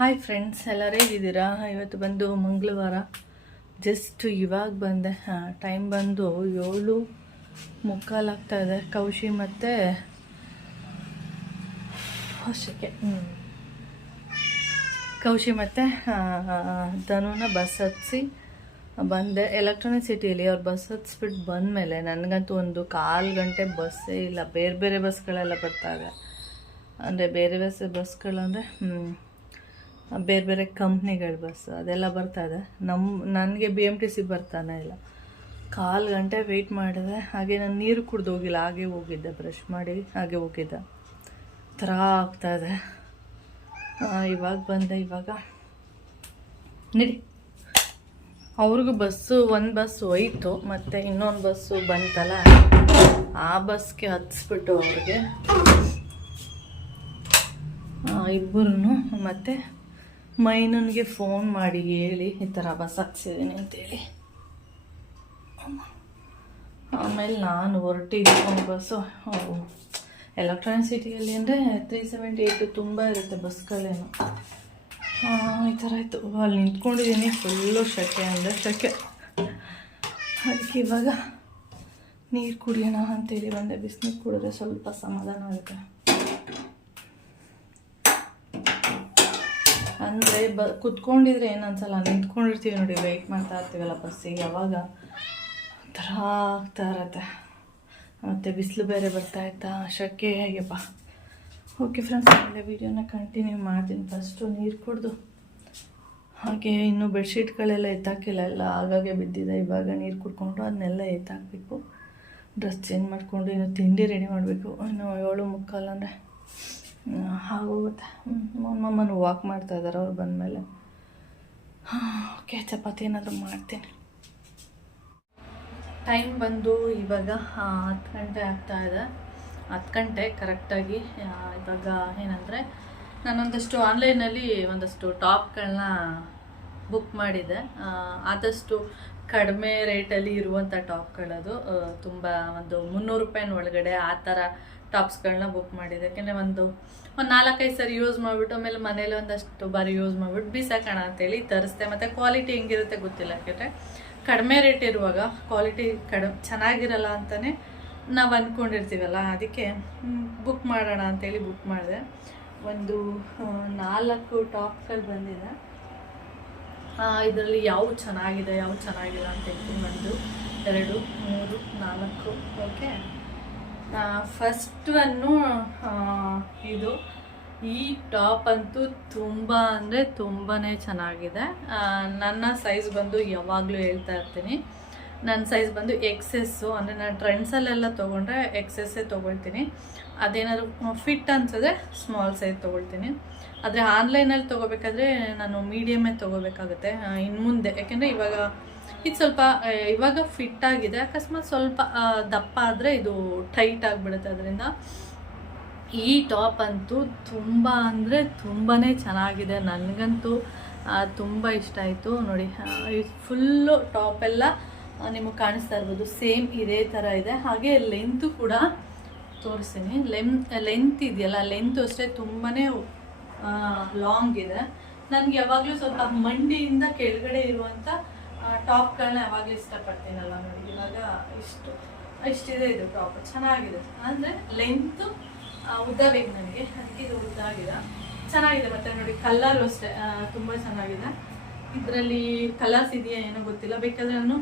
Hi friends, ಎಲ್ಲರೂ ಹೇಗಿದ್ದೀರಾ? ಇವತ್ತು ಬಂದು ಮಂಗಳವಾರ, ಜಸ್ಟ್ ಇವಾಗ ಬಂದೆ. ಟೈಮ್ ಬಂದು 7:45 ಆಗ್ತಾಯಿದೆ. ಕೌಶಿ ಮತ್ತು ಕೌಶಿ ಮತ್ತು ಧನುನ ಬಸ್ ಹತ್ತಿಸಿ ಬಂದೆ. ಎಲೆಕ್ಟ್ರಾನಿಕ್ ಸಿಟಿಯಲ್ಲಿ ಅವ್ರು ಬಸ್ ಹತ್ಸ್ಬಿಟ್ಟು ಬಂದಮೇಲೆ ನನಗಂತೂ ಒಂದು 1/4 ಗಂಟೆ ಬಸ್ಸೇ ಇಲ್ಲ. ಬೇರೆ ಬೇರೆ ಬಸ್ಗಳೆಲ್ಲ ಬರ್ತಾವೆ. ಅಂದರೆ ಬೇರೆ ಬೇರೆ ಬಸ್ಗಳಂದರೆ ಬೇರೆ ಬೇರೆ ಕಂಪ್ನಿಗಳ ಬಸ್ ಅದೆಲ್ಲ ಬರ್ತಾಯಿದೆ. ನನಗೆ BMTC ಬರ್ತಾನೆ ಇಲ್ಲ. 1/4 ಗಂಟೆ ವೆಯ್ಟ್ ಮಾಡಿದೆ. ಹಾಗೆ ನಾನು ನೀರು ಕುಡ್ದು ಹೋಗಿಲ್ಲ, ಹಾಗೆ ಹೋಗಿದ್ದೆ, ಬ್ರಷ್ ಮಾಡಿ ಹಾಗೆ ಹೋಗಿದ್ದೆ. ಥರ ಆಗ್ತಾಯಿದೆ. ಇವಾಗ ಬಂದೆ. ಇವಾಗ ನಡಿ, ಅವ್ರಿಗೂ ಒಂದು ಬಸ್ ಹೋಯ್ತು, ಮತ್ತು ಇನ್ನೊಂದು ಬಸ್ಸು ಬಂತಲ್ಲ, ಆ ಬಸ್ಗೆ ಹತ್ತಿಸ್ಬಿಟ್ಟು ಅವ್ರಿಗೆ ಇಬ್ಬರೂ ಮತ್ತು ಮೈನನ್ಗೆ ಫೋನ್ ಮಾಡಿ ಹೇಳಿ ಈ ಥರ ಬಸ್ ಹತ್ತಿಸಿದ್ದೀನಿ ಅಂತೇಳಿ. ಆಮೇಲೆ ನಾನು ಹೊರಟಿದ್ದೀನಿ. ಬಸ್ಸು ಎಲೆಕ್ಟ್ರಾನಿಕ್ ಸಿಟಿಯಲ್ಲಿ ಅಂದರೆ 378 ತುಂಬ ಇರುತ್ತೆ ಬಸ್ಗಳೇನು. ಈ ಥರ ಆಯಿತು. ಅಲ್ಲಿ ನಿಂತ್ಕೊಂಡಿದ್ದೀನಿ, ಫುಲ್ಲು ಶೆಕೆ ಅಂದರೆ ಶೆಕೆ. ಅದಕ್ಕೆ ಇವಾಗ ನೀರು ಕುಡಿಯೋಣ ಅಂತೇಳಿ ಬಂದೆ. ಬಿಸಿನೀರು ಕುಡಿದ್ರೆ ಸ್ವಲ್ಪ ಸಮಾಧಾನ ಆಗುತ್ತೆ. ಅಂದರೆ ಕುತ್ಕೊಂಡಿದ್ರೆ ಏನು ಅನ್ಸಲ್ಲ, ನಿಂತ್ಕೊಂಡಿರ್ತೀವಿ ನೋಡಿ, ವೆಯ್ಟ್ ಮಾಡ್ತಾ ಇರ್ತೀವಲ್ಲ ಬಸ್ಸಿಗೆ, ಅವಾಗ ಥರ ಆಗ್ತಾ ಇರತ್ತೆ. ಮತ್ತು ಬಿಸಿಲು ಬೇರೆ ಬರ್ತಾಯಿತ್ತಾ, ಶೆಕೆ, ಹೇಗೆಪ್ಪ. ಓಕೆ ಫ್ರೆಂಡ್ಸ್, ಒಳ್ಳೆ ವೀಡಿಯೋನ ಕಂಟಿನ್ಯೂ ಮಾಡ್ತೀನಿ. ಫಸ್ಟು ನೀರು ಕುಡಿದು, ಹಾಗೆ ಇನ್ನೂ ಬೆಡ್ಶೀಟ್ಗಳೆಲ್ಲ ಎತ್ತಾಕಿಲ್ಲ, ಎಲ್ಲ ಆಗಾಗೆ ಬಿದ್ದಿದೆ. ಇವಾಗ ನೀರು ಕುಡ್ಕೊಂಡು ಅದನ್ನೆಲ್ಲ ಎತ್ತಾಕಬೇಕು. ಡ್ರೆಸ್ ಚೇಂಜ್ ಮಾಡಿಕೊಂಡು ಇನ್ನು ತಿಂಡಿ ರೆಡಿ ಮಾಡಬೇಕು. ಇನ್ನು 7:45 ಅಂದರೆ ಆಗೋಗುತ್ತೆ. ಮಮ್ಮನು ವಾಕ್ ಮಾಡ್ತಾಯಿದ್ದಾರೆ ಅವ್ರು ಬಂದಮೇಲೆ. ಓಕೆ, ಚಪಾತಿ ಏನಾದರೂ ಮಾಡ್ತೀನಿ. ಟೈಮ್ ಬಂದು ಇವಾಗ 10 ಗಂಟೆ ಆಗ್ತಾಯಿದೆ. 10 ಗಂಟೆ ಕರೆಕ್ಟಾಗಿ. ಇವಾಗ ಏನಂದರೆ, ನಾನೊಂದಷ್ಟು ಆನ್ಲೈನಲ್ಲಿ ಒಂದಷ್ಟು ಟಾಪ್ಗಳನ್ನ ಬುಕ್ ಮಾಡಿದೆ. ಆದಷ್ಟು ಕಡಿಮೆ ರೇಟಲ್ಲಿ ಇರುವಂಥ ಟಾಪ್ಗಳದು. ತುಂಬ ಒಂದು 300 ರೂಪಾಯಿನ ಒಳಗಡೆ ಆ ಥರ ಟಾಪ್ಸ್ಗಳನ್ನ ಬುಕ್ ಮಾಡಿದೆ. ಯಾಕೆಂದರೆ ಒಂದು 4-5 ಸರಿ ಯೂಸ್ ಮಾಡಿಬಿಟ್ಟು ಆಮೇಲೆ ಮನೇಲಿ ಒಂದಷ್ಟು ಬಾರಿ ಯೂಸ್ ಮಾಡಿಬಿಟ್ಟು ಬಿಸಾಕೋಣ ಅಂತೇಳಿ ತರಿಸ್ದೆ. ಮತ್ತು ಕ್ವಾಲಿಟಿ ಹೆಂಗಿರುತ್ತೆ ಗೊತ್ತಿಲ್ಲ, ಯಾಕೆಂದರೆ ಕಡಿಮೆ ರೇಟ್ ಇರುವಾಗ ಕ್ವಾಲಿಟಿ ಚೆನ್ನಾಗಿರಲ್ಲ ಅಂತಲೇ ನಾವು ಅಂದ್ಕೊಂಡಿರ್ತೀವಲ್ಲ. ಅದಕ್ಕೆ ಬುಕ್ ಮಾಡೋಣ ಅಂತೇಳಿ ಬುಕ್ ಮಾಡಿದೆ. ಒಂದು 4 ಟಾಪ್ಗಳು ಬಂದಿದೆ. ಇದರಲ್ಲಿ ಯಾವುದು ಚೆನ್ನಾಗಿದೆ, ಯಾವುದು ಚೆನ್ನಾಗಿಲ್ಲ ಅಂತ ಹೇಳ್ತೀನಿ. 1, 2, 3, 4. ಓಕೆ, ಫಸ್ಟ್ ಒನ್ನು ಇದು. ಈ ಟಾಪ್ ಅಂತೂ ತುಂಬ ಅಂದರೆ ತುಂಬಾ ಚೆನ್ನಾಗಿದೆ. ನನ್ನ ಸೈಜ್ ಬಂದು ಯಾವಾಗಲೂ ಹೇಳ್ತಾ ಇರ್ತೀನಿ, ನನ್ನ ಸೈಜ್ ಬಂದು XS. ಅಂದರೆ ನಾನು ಟ್ರೆಂಡ್ಸಲ್ಲೆಲ್ಲ ತೊಗೊಂಡ್ರೆ XS ತೊಗೊಳ್ತೀನಿ. ಅದೇನಾದರೂ ಫಿಟ್ ಅನ್ಸಿದ್ರೆ ಸ್ಮಾಲ್ ಸೈಜ್ ತೊಗೊಳ್ತೀನಿ. ಆದರೆ ಆನ್ಲೈನಲ್ಲಿ ತೊಗೋಬೇಕಾದ್ರೆ ನಾನು ಮೀಡಿಯಮೇ ತೊಗೋಬೇಕಾಗುತ್ತೆ ಇನ್ನು ಮುಂದೆ. ಯಾಕೆಂದರೆ ಇವಾಗ ಇದು ಸ್ವಲ್ಪ ಇವಾಗ ಫಿಟ್ ಆಗಿದೆ. ಅಕಸ್ಮಾತ್ ಸ್ವಲ್ಪ ದಪ್ಪ ಆದರೆ ಇದು ಟೈಟ್ ಆಗಿಬಿಡುತ್ತೆ. ಅದರಿಂದ ಈ ಟಾಪ್ ಅಂತೂ ತುಂಬ ಅಂದರೆ ತುಂಬಾ ಚೆನ್ನಾಗಿದೆ. ನನಗಂತೂ ತುಂಬ ಇಷ್ಟ ಆಯಿತು. ನೋಡಿ, ಫುಲ್ಲು ಟಾಪೆಲ್ಲ ನಿಮಗೆ ಕಾಣಿಸ್ತಾ ಇರ್ಬೋದು, ಸೇಮ್ ಇದೇ ಥರ ಇದೆ. ಹಾಗೆ ಲೆಂತು ಕೂಡ ತೋರಿಸ್ತೀನಿ. ಲೆಂತ್ ಇದೆಯಲ್ಲ, ಲೆಂತು ಅಷ್ಟೇ ತುಂಬಾ ಲಾಂಗ್ ಇದೆ. ನನಗೆ ಯಾವಾಗಲೂ ಸ್ವಲ್ಪ ಮಂಡಿಯಿಂದ ಕೆಳಗಡೆ ಇರುವಂಥ ಟಾಪ್ಗಳನ್ನ ಯಾವಾಗಲೂ ಇಷ್ಟಪಡ್ತೀನಲ್ಲ. ನೋಡಿ, ಇವಾಗ ಇಷ್ಟಿದೆ ಇದು ಟಾಪ್, ಚೆನ್ನಾಗಿದೆ. ಅಂದರೆ ಲೆಂತು ಉದ್ದ ಬೇಕು ನನಗೆ, ಅದಕ್ಕೆ ಇದು ಉದ್ದ ಆಗಿದೆ, ಚೆನ್ನಾಗಿದೆ. ಮತ್ತು ನೋಡಿ, ಕಲರು ಅಷ್ಟೇ ತುಂಬ ಚೆನ್ನಾಗಿದೆ. ಇದರಲ್ಲಿ ಕಲರ್ಸ್ ಇದೆಯಾ ಏನೋ ಗೊತ್ತಿಲ್ಲ. ಬೇಕಾದರೆ ನಾನು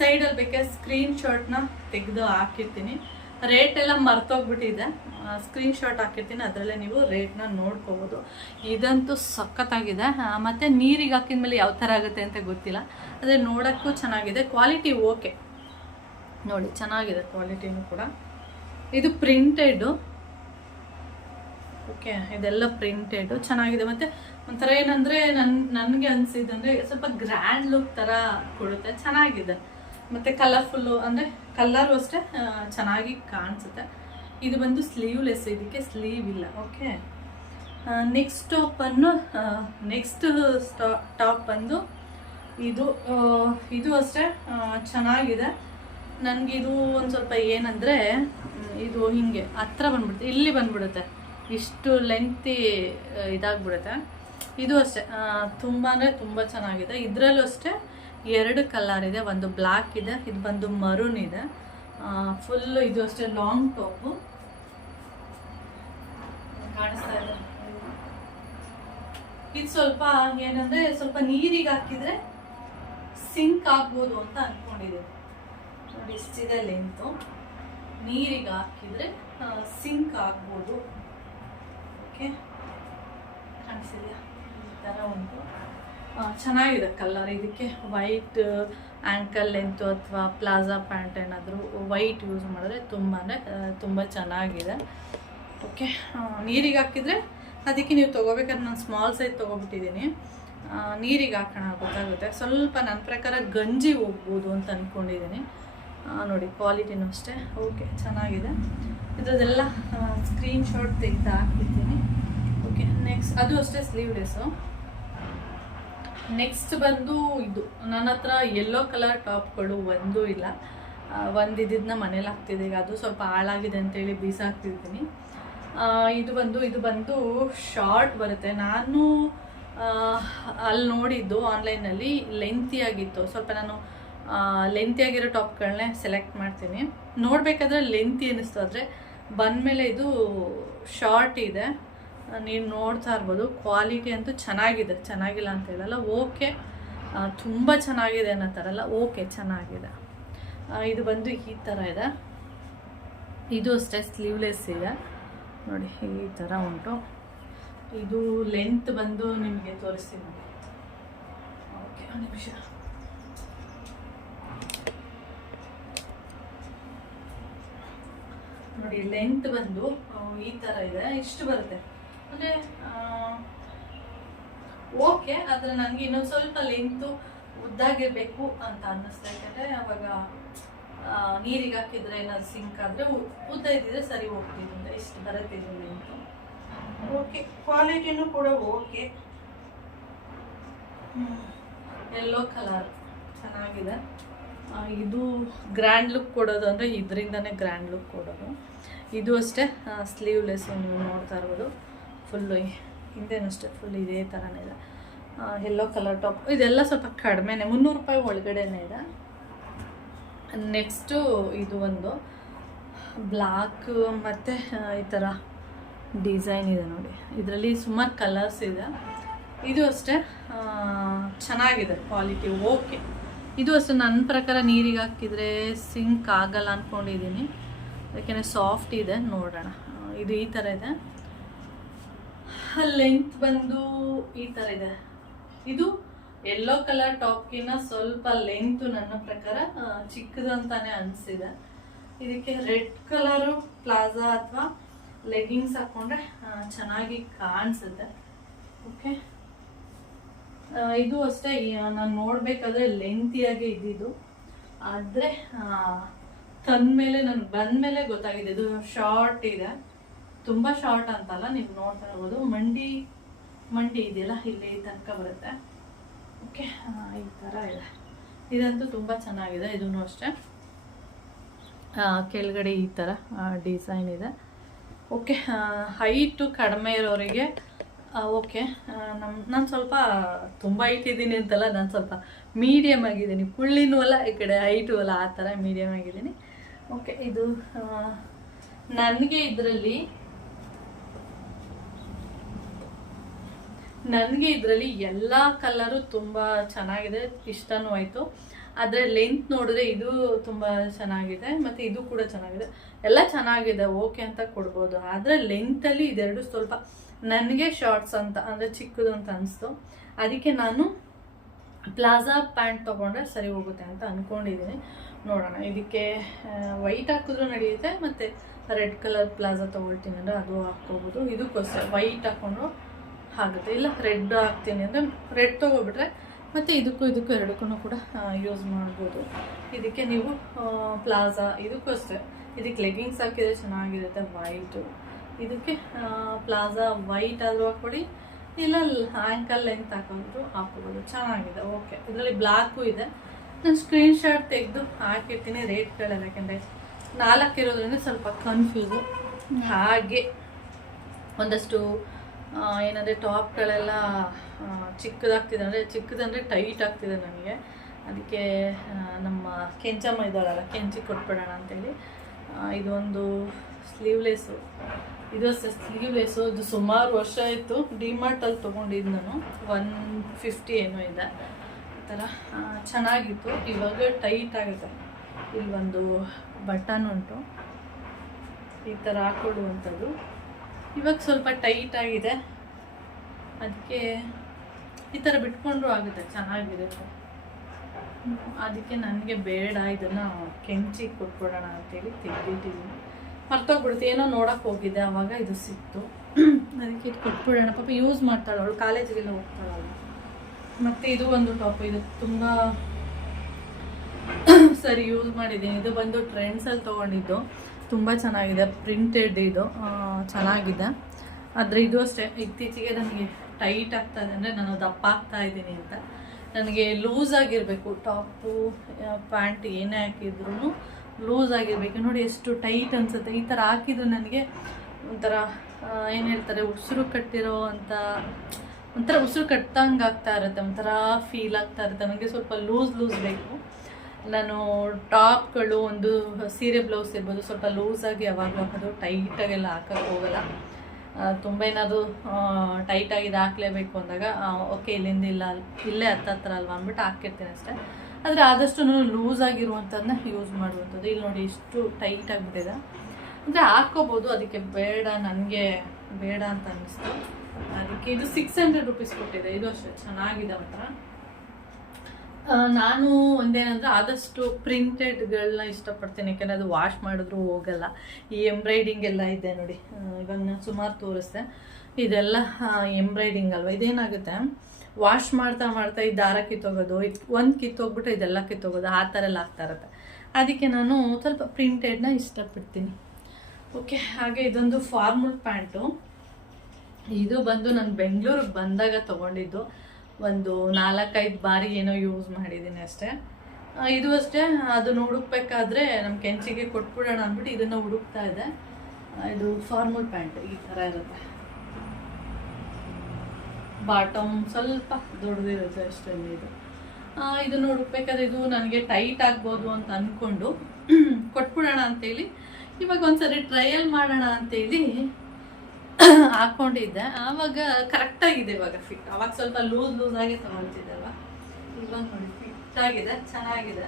ಸೈಡಲ್ಲಿ ಬೇಕಾದ್ರೆ ಸ್ಕ್ರೀನ್ಶಾಟ್ನ ತೆಗೆದು ಹಾಕಿರ್ತೀನಿ. ರೇಟೆಲ್ಲ ಮರ್ತೋಗ್ಬಿಟ್ಟಿದೆ, ಸ್ಕ್ರೀನ್ಶಾಟ್ ಹಾಕಿರ್ತೀನಿ, ಅದರಲ್ಲೇ ನೀವು ರೇಟ್ನ ನೋಡ್ಕೋಬೋದು. ಇದಂತೂ ಸಖತ್ತಾಗಿದೆ. ಮತ್ತು ನೀರಿಗೆ ಹಾಕಿದ ಮೇಲೆ ಯಾವ ಥರ ಆಗುತ್ತೆ ಅಂತ ಗೊತ್ತಿಲ್ಲ, ಆದರೆ ನೋಡೋಕ್ಕೂ ಚೆನ್ನಾಗಿದೆ. ಕ್ವಾಲಿಟಿ ಓಕೆ, ನೋಡಿ ಚೆನ್ನಾಗಿದೆ ಕ್ವಾಲಿಟಿನೂ ಕೂಡ. ಇದು ಪ್ರಿಂಟೆಡು. ಓಕೆ, ಇದೆಲ್ಲ ಪ್ರಿಂಟೆಡು ಚೆನ್ನಾಗಿದೆ. ಮತ್ತು ಒಂಥರ ಏನಂದರೆ ನನಗೆ ಅನಿಸಿದಂದರೆ ಸ್ವಲ್ಪ ಗ್ರ್ಯಾಂಡ್ ಲುಕ್ ಥರ ಕೊಡುತ್ತೆ, ಚೆನ್ನಾಗಿದೆ. ಮತ್ತು ಕಲರ್ಫುಲ್ಲು, ಅಂದರೆ ಕಲರು ಅಷ್ಟೇ ಚೆನ್ನಾಗಿ ಕಾಣಿಸುತ್ತೆ. ಇದು ಬಂದು ಸ್ಲೀವ್ಲೆಸ್, ಇದಕ್ಕೆ ಸ್ಲೀವ್ ಇಲ್ಲ. ಓಕೆ, ನೆಕ್ಸ್ಟ್ ಟಾಪ್ ಬಂದು ಇದು ಅಷ್ಟೇ ಚೆನ್ನಾಗಿದೆ. ನನಗಿದು ಒಂದು ಸ್ವಲ್ಪ ಏನಂದರೆ, ಇದು ಹೀಗೆ ಹತ್ರ ಬಂದ್ಬಿಡುತ್ತೆ, ಇಲ್ಲಿ ಬಂದ್ಬಿಡುತ್ತೆ, ಇಷ್ಟು ಲೆಂತಿ ಇದಾಗ್ಬಿಡುತ್ತೆ. ಇದು ಅಷ್ಟೇ ತುಂಬ ಅಂದರೆ ತುಂಬ ಚೆನ್ನಾಗಿದೆ. ಇದರಲ್ಲೂ ಅಷ್ಟೇ 2 ಕಲರ್ ಇದೆ, ಒಂದು ಬ್ಲ್ಯಾಕ್ ಇದೆ, ಇದು ಬಂದು ಮರೂನ್ ಇದೆ. ಫುಲ್ಲು ಇದು ಅಷ್ಟೇ ಲಾಂಗ್ ಟಾಪು ಕಾಣಿಸ್ತಾ ಇದೆ. ಇದು ಸ್ವಲ್ಪ ಏನಂದರೆ ಸ್ವಲ್ಪ ನೀರಿಗೆ ಹಾಕಿದರೆ ಸಿಂಕ್ ಆಗ್ಬೋದು ಅಂತ ಅಂದ್ಕೊಂಡಿದ್ದೀನಿ. ನೋಡಿ ಇಷ್ಟಿದೆ ಲೆಂತು, ನೀರಿಗೆ ಹಾಕಿದರೆ ಸಿಂಕ್ ಆಗ್ಬೋದು. ಓಕೆ, ಕಾಣಿಸಿದೆಯಾ? ಈ ಥರ ಉಂಟು, ಚೆನ್ನಾಗಿದೆ ಕಲರ್. ಇದಕ್ಕೆ ವೈಟ್ ಆ್ಯಂಕಲ್ ಲೆಂತು ಅಥವಾ ಪ್ಲಾಜಾ ಪ್ಯಾಂಟ್ ಏನಾದರೂ ವೈಟ್ ಯೂಸ್ ಮಾಡಿದ್ರೆ ತುಂಬ ಚೆನ್ನಾಗಿದೆ. ಓಕೆ, ನೀರಿಗೆ ಹಾಕಿದರೆ ಅದಕ್ಕೆ ನೀವು ತೊಗೋಬೇಕಾದ್ರೆ ನಾನು ಸ್ಮಾಲ್ ಸೈಜ್ ತೊಗೊಬಿಟ್ಟಿದ್ದೀನಿ. ನೀರಿಗೆ ಹಾಕೋಣ ಗೊತ್ತಾಗುತ್ತೆ. ಸ್ವಲ್ಪ ನನ್ನ ಪ್ರಕಾರ ಗಂಜಿ ಹೋಗ್ಬೋದು ಅಂತ ಅಂದ್ಕೊಂಡಿದ್ದೀನಿ. ನೋಡಿ ಕ್ವಾಲಿಟಿನೂ ಅಷ್ಟೇ ಓಕೆ, ಚೆನ್ನಾಗಿದೆ. ಇದರದೆಲ್ಲ ಸ್ಕ್ರೀನ್ಶಾಟ್ ತೆಗೆದು ಹಾಕ್ಬಿಡ್ತೀನಿ. ಓಕೆ, ನೆಕ್ಸ್ಟ್ ಅದು ಅಷ್ಟೇ ಸ್ಲೀವ್ಲೆಸ್ಸು. ನೆಕ್ಸ್ಟ್ ಬಂದು ಇದು ನನ್ನ ಹತ್ರ ಯೆಲ್ಲೋ ಕಲರ್ ಟಾಪ್ಗಳು ಒಂದೂ ಇಲ್ಲ. ಒಂದು ಇದನ್ನ ಮನೇಲಿ ಹಾಕ್ತಿದ್ದೆ, ಈಗ ಅದು ಸ್ವಲ್ಪ ಹಾಳಾಗಿದೆ ಅಂತೇಳಿ ಬೀಸಾಕ್ತಿದ್ದೀನಿ. ಇದು ಬಂದು ಶಾರ್ಟ್ ಬರುತ್ತೆ. ನಾನು ಅಲ್ಲಿ ನೋಡಿದ್ದು ಆನ್ಲೈನಲ್ಲಿ ಲೆಂತಿಯಾಗಿತ್ತು. ಸ್ವಲ್ಪ ನಾನು ಲೆಂತಿಯಾಗಿರೋ ಟಾಪ್ಗಳನ್ನೇ ಸೆಲೆಕ್ಟ್ ಮಾಡ್ತೀನಿ. ನೋಡಬೇಕಾದ್ರೆ ಲೆಂತಿ ಅನ್ನಿಸ್ತು, ಆದರೆ ಬಂದಮೇಲೆ ಇದು ಶಾರ್ಟ್ ಇದೆ. ನೀವು ನೋಡ್ತಾ ಇರ್ಬೋದು. ಕ್ವಾಲಿಟಿ ಅಂತೂ ಚೆನ್ನಾಗಿದೆ, ಚೆನ್ನಾಗಿಲ್ಲ ಅಂತ ಹೇಳಲ್ಲ. ಓಕೆ, ತುಂಬ ಚೆನ್ನಾಗಿದೆ ಅನ್ನೋ ಥರ ಅಲ್ಲ, ಓಕೆ ಚೆನ್ನಾಗಿದೆ. ಇದು ಬಂದು ಈ ಥರ ಇದೆ. ಇದು ಅಷ್ಟೇ ಸ್ಲೀವ್ಲೆಸ್ ಇದೆ ನೋಡಿ, ಈ ಥರ ಉಂಟು. ಇದು ಲೆಂತ್ ಬಂದು ನಿಮಗೆ ತೋರಿಸ್ತೀನಿ ನೋಡಿ. ಓಕೆ, ಒಂದು ನಿಮಿಷ. ನೋಡಿ ಲೆಂತ್ ಬಂದು ಈ ಥರ ಇದೆ, ಇಷ್ಟು ಬರುತ್ತೆ. ಅಂದರೆ ಓಕೆ, ಆದರೆ ನನಗೆ ಇನ್ನೊಂದು ಸ್ವಲ್ಪ ಲೆಂತು ಉದ್ದಾಗಿರಬೇಕು ಅಂತ ಅನ್ನಿಸ್ತಾ. ಯಾಕಂದರೆ ಅವಾಗ ನೀರಿಗೆ ಹಾಕಿದ್ರೆ ಏನಾದ್ರು ಸಿಂಕ್ ಆದರೆ ಉದ್ದ ಇದ್ದಿದ್ರೆ ಸರಿ ಹೋಗ್ತಿದ್ದೆ. ಇಷ್ಟು ಬರುತ್ತೆ ಇದು ಲೆಂತು. ಓಕೆ, ಕ್ವಾಲಿಟಿನೂ ಕೂಡ ಓಕೆ. ಯೆಲ್ಲೋ ಕಲರ್ ಚೆನ್ನಾಗಿದೆ. ಇದು ಗ್ರ್ಯಾಂಡ್ ಲುಕ್ ಕೊಡೋದು ಅಂದರೆ ಇದರಿಂದನೇ ಗ್ರ್ಯಾಂಡ್ ಲುಕ್ ಕೊಡೋದು. ಇದು ಅಷ್ಟೇ ಸ್ಲೀವ್ಲೆಸ್, ನೀವು ನೋಡ್ತಾ ಇರ್ಬೋದು. ಫುಲ್ಲು ಹಿಂದೇನೂ ಅಷ್ಟೇ ಫುಲ್ ಇದೇ ಥರನೇ ಇದೆ. Yellow colour top. ಇದೆಲ್ಲ ಸ್ವಲ್ಪ ಕಡಿಮೆನೇ, 300 ರೂಪಾಯಿ ಒಳಗಡೆನೇ ಇದೆ. ನೆಕ್ಸ್ಟು ಇದು ಒಂದು ಬ್ಲ್ಯಾಕ್ ಮತ್ತು ಈ ಥರ ಡಿಸೈನ್ ಇದೆ ನೋಡಿ. ಇದರಲ್ಲಿ ಸುಮಾರು ಕಲರ್ಸ್ ಇದೆ. ಇದು ಅಷ್ಟೇ ಚೆನ್ನಾಗಿದೆ, ಕ್ವಾಲಿಟಿ ಓಕೆ. ಇದು ಅಷ್ಟೇ ನನ್ನ ಪ್ರಕಾರ ನೀರಿಗೆ ಹಾಕಿದರೆ ಸಿಂಕ್ ಆಗಲ್ಲ ಅಂದ್ಕೊಂಡಿದ್ದೀನಿ, ಯಾಕೆಂದರೆ ಸಾಫ್ಟ್ ಇದೆ. ನೋಡೋಣ. ಇದು ಈ ಥರ ಇದೆ. ಲೆಂತ್ ಬಂದು ಈ ಥರ ಇದೆ. ಇದು ಯೆಲ್ಲೋ ಕಲರ್ ಟಾಪ್ಗಿನ್ನ ಸ್ವಲ್ಪ ಲೆಂತು ನನ್ನ ಪ್ರಕಾರ ಚಿಕ್ಕದು ಅಂತಾನೆ ಅನಿಸಿದೆ. ಇದಕ್ಕೆ ರೆಡ್ ಕಲರು ಪ್ಲಾಜಾ ಅಥವಾ ಲೆಗ್ಗಿಂಗ್ಸ್ ಹಾಕ್ಕೊಂಡ್ರೆ ಚೆನ್ನಾಗಿ ಕಾಣಿಸುತ್ತೆ. ಓಕೆ, ಇದು ಅಷ್ಟೇ ನಾನು ನೋಡಬೇಕಾದ್ರೆ ಲೆಂತಿಯಾಗಿ ಇದ್ದಿದ್ದು, ಆದರೆ ತಂದಮೇಲೆ ನನಗೆ ಬಂದಮೇಲೆ ಗೊತ್ತಾಗಿದೆ ಇದು ಶಾರ್ಟ್ ಇದೆ. ತುಂಬ ಶಾರ್ಟ್ ಅಂತಲ್ಲ, ನೀವು ನೋಡ್ತಾ ಇರ್ಬೋದು. ಮಂಡಿ ಇದೆಯಲ್ಲ, ಇಲ್ಲಿ ತನಕ ಬರುತ್ತೆ. ಓಕೆ, ಈ ಥರ ಇದೆ. ಇದಂತೂ ತುಂಬ ಚೆನ್ನಾಗಿದೆ. ಇದೂ ಅಷ್ಟೇ ಕೆಳಗಡೆ ಈ ಥರ ಡಿಸೈನ್ ಓಕೆ. ಹೈಟು ಕಡಿಮೆ ಇರೋರಿಗೆ ಓಕೆ. ನಾನು ಸ್ವಲ್ಪ ತುಂಬ ಹೈಟ್ ಇದ್ದೀನಿ ಅಂತಲ್ಲ, ನಾನು ಸ್ವಲ್ಪ ಮೀಡಿಯಮ್ ಆಗಿದ್ದೀನಿ. ಕುಳ್ಳಿನೂ ಅಲ್ಲ, ಈ ಕಡೆ ಹೈಟು ಅಲ್ಲ, ಆ ಥರ ಮೀಡಿಯಮ್ ಆಗಿದ್ದೀನಿ. ಓಕೆ, ಇದು ನನಗೆ ಇದರಲ್ಲಿ ಎಲ್ಲ ಕಲರು ತುಂಬ ಚೆನ್ನಾಗಿದೆ, ಇಷ್ಟನೂ ಆಯಿತು. ಆದರೆ ಲೆಂತ್ ನೋಡಿದ್ರೆ ಇದು ತುಂಬ ಚೆನ್ನಾಗಿದೆ, ಮತ್ತು ಇದು ಕೂಡ ಚೆನ್ನಾಗಿದೆ. ಎಲ್ಲ ಚೆನ್ನಾಗಿದೆ, ಓಕೆ ಅಂತ ಕೊಡ್ಬೋದು. ಆದರೆ ಲೆಂತಲ್ಲಿ ಇದೆರಡು ಸ್ವಲ್ಪ ನನಗೆ ಶಾರ್ಟ್ಸ್ ಅಂತ, ಅಂದರೆ ಚಿಕ್ಕದು ಅಂತ ಅನಿಸ್ತು. ಅದಕ್ಕೆ ನಾನು ಪ್ಲಾಜಾ ಪ್ಯಾಂಟ್ ತೊಗೊಂಡ್ರೆ ಸರಿ ಹೋಗುತ್ತೆ ಅಂತ ಅಂದ್ಕೊಂಡಿದ್ದೀನಿ. ನೋಡೋಣ. ಇದಕ್ಕೆ ವೈಟ್ ಹಾಕಿದ್ರೂ ನಡೆಯುತ್ತೆ, ಮತ್ತು ರೆಡ್ ಕಲರ್ ಪ್ಲಾಜಾ ತೊಗೊಳ್ತೀನಿ ಅಂದರೆ ಅದು ಹಾಕ್ಕೋಬೋದು. ಇದಕ್ಕೋಸ್ಕರ ವೈಟ್ ಹಾಕ್ಕೊಂಡ್ರು ಆಗುತ್ತೆ, ಇಲ್ಲ ರೆಡ್ ಹಾಕ್ತೀನಿ ಅಂದರೆ ರೆಡ್ ತೊಗೊಬಿಟ್ರೆ ಮತ್ತು ಇದಕ್ಕೂ ಎರಡಕ್ಕೂ ಕೂಡ ಯೂಸ್ ಮಾಡ್ಬೋದು. ಇದಕ್ಕೆ ನೀವು ಪ್ಲಾಜಾ ಇದಕ್ಕೋಸ್ಕರ ಇದಕ್ಕೆ ಲೆಗ್ಗಿಂಗ್ಸ್ ಹಾಕಿದರೆ ಚೆನ್ನಾಗಿರುತ್ತೆ ವೈಟು. ಇದಕ್ಕೆ ಪ್ಲಾಜಾ ವೈಟ್ ಆದರೂ ಹಾಕ್ಕೊಡಿ, ಇಲ್ಲ ಆ್ಯಂಕಲ್ ಲೆಂತ್ ಹಾಕೋಬೋದು, ಚೆನ್ನಾಗಿದೆ. ಓಕೆ, ಇದರಲ್ಲಿ ಬ್ಲ್ಯಾಕು ಇದೆ. ನಾನು ಸ್ಕ್ರೀನ್ಶಾಟ್ ತೆಗೆದು ಹಾಕಿರ್ತೀನಿ ರೇಟ್ಗಳೆಲ್ಲ, ಯಾಕೆಂದರೆ 4 ಇರೋದ್ರಿಂದ ಸ್ವಲ್ಪ ಕನ್ಫ್ಯೂಸು. ಹಾಗೆ ಒಂದಷ್ಟು ಏನಂದರೆ ಟಾಪ್ಗಳೆಲ್ಲ ಚಿಕ್ಕದಂದರೆ ಟೈಟ್ ಆಗ್ತಿದೆ ನನಗೆ. ಅದಕ್ಕೆ ನಮ್ಮ ಕೆಂಚಮ್ಮ ಇದ್ದಾಳಲ್ಲ, ಕೆಂಚಿ ಕೊಟ್ಬಿಡೋಣ ಅಂತೇಳಿ ಇದೊಂದು ಸ್ಲೀವ್ಲೆಸ್ಸು, ಇದು ಸ್ಲೀವ್ಲೆಸ್ಸು. ಇದು ಸುಮಾರು ವರ್ಷ ಆಯಿತು, ಡಿಮಾರ್ಟಲ್ಲಿ ತೊಗೊಂಡಿದ್ದು ನಾನು. 150 ಏನೋ ಇದೆ. ಈ ಥರ ಚೆನ್ನಾಗಿತ್ತು. ಇವಾಗ ಟೈಟ್ ಆಗುತ್ತೆ. ಇಲ್ಲಿ ಒಂದು ಬಟನ್ ಉಂಟು, ಈ ಥರ ಹಾಕೊಳ್ಳುವಂಥದ್ದು. ಇವಾಗ ಸ್ವಲ್ಪ ಟೈಟ್ ಆಗಿದೆ, ಅದಕ್ಕೆ ಈ ಥರ ಬಿಟ್ಕೊಂಡ್ರೂ ಆಗುತ್ತೆ, ಚೆನ್ನಾಗಿದೆ. ಅದಕ್ಕೆ ನನಗೆ ಬೇಡ, ಇದನ್ನು ಕೆಂಚಿ ಕೊಟ್ಬಿಡೋಣ ಅಂತೇಳಿ ತೆಗೆದಿಟ್ಟಿದ್ದೀನಿ. ಮರ್ತೋಗ್ಬಿಡುತ್ತೆ, ಏನೋ ನೋಡೋಕೆ ಹೋಗಿದ್ದೆ, ಆವಾಗ ಇದು ಸಿಕ್ತು. ಅದಕ್ಕೆ ಇದು ಕೊಟ್ಬಿಡೋಣ. ಪಾಪ ಯೂಸ್ ಮಾಡ್ತಾಳೆ ಅವಳು, ಕಾಲೇಜಿಗೆಲ್ಲ ಹೋಗ್ತಾಳಲ್ಲ. ಮತ್ತು ಇದು ಒಂದು ಟಾಪ್, ಇದು ತುಂಬ ಸರಿ ಯೂಸ್ ಮಾಡಿದ್ದೀನಿ. ಇದು ಬಂದು ಟ್ರೆಂಡ್ಸಲ್ಲಿ ತೊಗೊಂಡಿದ್ದು, ತುಂಬ ಚೆನ್ನಾಗಿದೆ. ಪ್ರಿಂಟೆಡ್ ಇದು ಚೆನ್ನಾಗಿದೆ. ಆದರೆ ಇದು ಅಷ್ಟೇ, ಇತ್ತೀಚೆಗೆ ನನಗೆ ಟೈಟ್ ಆಗ್ತಾಯಿದೆ, ಅಂದರೆ ನಾನು ದಪ್ಪ ಆಗ್ತಾ ಇದ್ದೀನಿ ಅಂತ. ನನಗೆ ಲೂಸ್ ಆಗಿರಬೇಕು, ಟಾಪು ಪ್ಯಾಂಟ್ ಏನೇ ಹಾಕಿದ್ರೂ ಲೂಸ್ ಆಗಿರಬೇಕು. ನೋಡಿ ಎಷ್ಟು ಟೈಟ್ ಅನಿಸುತ್ತೆ. ಈ ಥರ ಹಾಕಿದ್ರೆ ನನಗೆ ಒಂಥರ ಏನು ಹೇಳ್ತಾರೆ, ಉಸಿರು ಕಟ್ಟಿರೋ ಅಂತ, ಒಂಥರ ಉಸಿರು ಕಟ್ಟಂಗೆ ಆಗ್ತಾ ಇರುತ್ತೆ, ಒಂಥರ ಫೀಲ್ ಆಗ್ತಾ ಇರುತ್ತೆ. ನನಗೆ ಸ್ವಲ್ಪ ಲೂಸ್ ಬೇಕು. ನಾನು ಟಾಪ್ಗಳು, ಒಂದು ಸೀರೆ ಬ್ಲೌಸ್ ಇರ್ಬೋದು, ಸ್ವಲ್ಪ ಲೂಸಾಗಿ ಯಾವಾಗಲೂ ಹಾಕೋದು, ಟೈಟಾಗೆಲ್ಲ ಹಾಕೋಕ್ಕೆ ಹೋಗಲ್ಲ. ತುಂಬ ಏನಾದರೂ ಟೈಟಾಗಿದ್ದು ಹಾಕಲೇಬೇಕು ಅಂದಾಗ ಓಕೆ ಇಲ್ಲಿಂದ ಇಲ್ಲೇ ಹತ್ರ ಅಲ್ವಾ ಅಂದ್ಬಿಟ್ಟು ಹಾಕಿರ್ತೀನಿ ಅಷ್ಟೇ. ಆದರೆ ಆದಷ್ಟು ನಾನು ಲೂಸಾಗಿರುವಂಥದ್ದನ್ನ ಯೂಸ್ ಮಾಡುವಂಥದ್ದು. ಇಲ್ಲಿ ನೋಡಿ ಎಷ್ಟು ಟೈಟ್ ಆಗಿಬಿಟ್ಟಿದೆ, ಅಂದರೆ ಹಾಕ್ಕೋಬೋದು. ಅದಕ್ಕೆ ಬೇಡ, ನನಗೆ ಬೇಡ ಅಂತ ಅನ್ನಿಸ್ತು. ಅದಕ್ಕೆ ಇದು 600 ರೂಪೀಸ್ ಕೊಟ್ಟಿದೆ. ಇದು ಅಷ್ಟೇ ಚೆನ್ನಾಗಿದೆ ಒಂಥರ. ನಾನು ಒಂದೇನಂದ್ರೆ ಆದಷ್ಟು ಪ್ರಿಂಟೆಡ್ಗಳನ್ನ ಇಷ್ಟಪಡ್ತೀನಿ, ಯಾಕೆಂದರೆ ಅದು ವಾಶ್ ಮಾಡಿದ್ರೂ ಹೋಗಲ್ಲ. ಈ ಎಂಬ್ರಾಯ್ಡಿಂಗ್ ಎಲ್ಲ ಇದೆ ನೋಡಿ, ಇವಾಗ ನಾನು ಸುಮಾರು ತೋರಿಸ್ದೆ, ಇದೆಲ್ಲ ಎಂಬ್ರಾಯ್ಡಿಂಗ್ ಅಲ್ವಾ. ಇದೇನಾಗುತ್ತೆ, ವಾಶ್ ಮಾಡ್ತಾ ಈ ದಾರ ಕಿತ್ತೋಗೋದು, ಒಂದು ಕಿತ್ತೋಗ್ಬಿಟ್ಟು ಇದೆಲ್ಲ ಕಿತ್ತೋಗೋದು, ಆ ಥರ ಎಲ್ಲ ಆಗ್ತಾ ಇರುತ್ತೆ. ಅದಕ್ಕೆ ನಾನು ಸ್ವಲ್ಪ ಪ್ರಿಂಟೆಡ್ನ ಇಷ್ಟಪಡ್ತೀನಿ. ಓಕೆ, ಹಾಗೆ ಇದೊಂದು ಫಾರ್ಮಲ್ ಪ್ಯಾಂಟು. ಇದು ಬಂದು ನಾನು ಬೆಂಗಳೂರಿಗೆ ಬಂದಾಗ ತೊಗೊಂಡಿದ್ದು. ಒಂದು 4-5 ಬಾರಿ ಏನೋ ಯೂಸ್ ಮಾಡಿದ್ದೀನಿ ಅಷ್ಟೇ. ಇದು ಅಷ್ಟೇ, ಅದನ್ನು ಹುಡುಕ್ಬೇಕಾದ್ರೆ ನಮ್ಮ ಕೆಂಚಿಗೆ ಕೊಟ್ಬಿಡೋಣ ಅಂದ್ಬಿಟ್ಟು ಇದನ್ನು ಹುಡುಕ್ತಾ ಇದೆ. ಇದು ಫಾರ್ಮಲ್ ಪ್ಯಾಂಟ್, ಈ ಥರ ಇರುತ್ತೆ. ಬಾಟಮ್ ಸ್ವಲ್ಪ ದೊಡ್ಡದಿರುತ್ತೆ ಅಷ್ಟೇ. ಇದನ್ನು ಹುಡುಕ್ಬೇಕಾದ್ರೆ ಇದು ನನಗೆ ಟೈಟ್ ಆಗ್ಬೋದು ಅಂತ ಅಂದ್ಕೊಂಡು ಕೊಟ್ಬಿಡೋಣ ಅಂತೇಳಿ ಇವಾಗ ಒಂದ್ಸರಿ ಟ್ರಯಲ್ ಮಾಡೋಣ ಅಂತೇಳಿ ಹಾಕ್ಕೊಂಡಿದ್ದೆ. ಆವಾಗ ಕರೆಕ್ಟಾಗಿದೆ ಇವಾಗ ಫಿಟ್. ಆವಾಗ ಸ್ವಲ್ಪ ಲೂಸ್ ಆಗಿ ತಗೊಳ್ತಿದ್ದೆ ಅಲ್ವಾ, ಇವಾಗ ನೋಡಿ ಫಿಟ್ ಆಗಿದೆ, ಚೆನ್ನಾಗಿದೆ.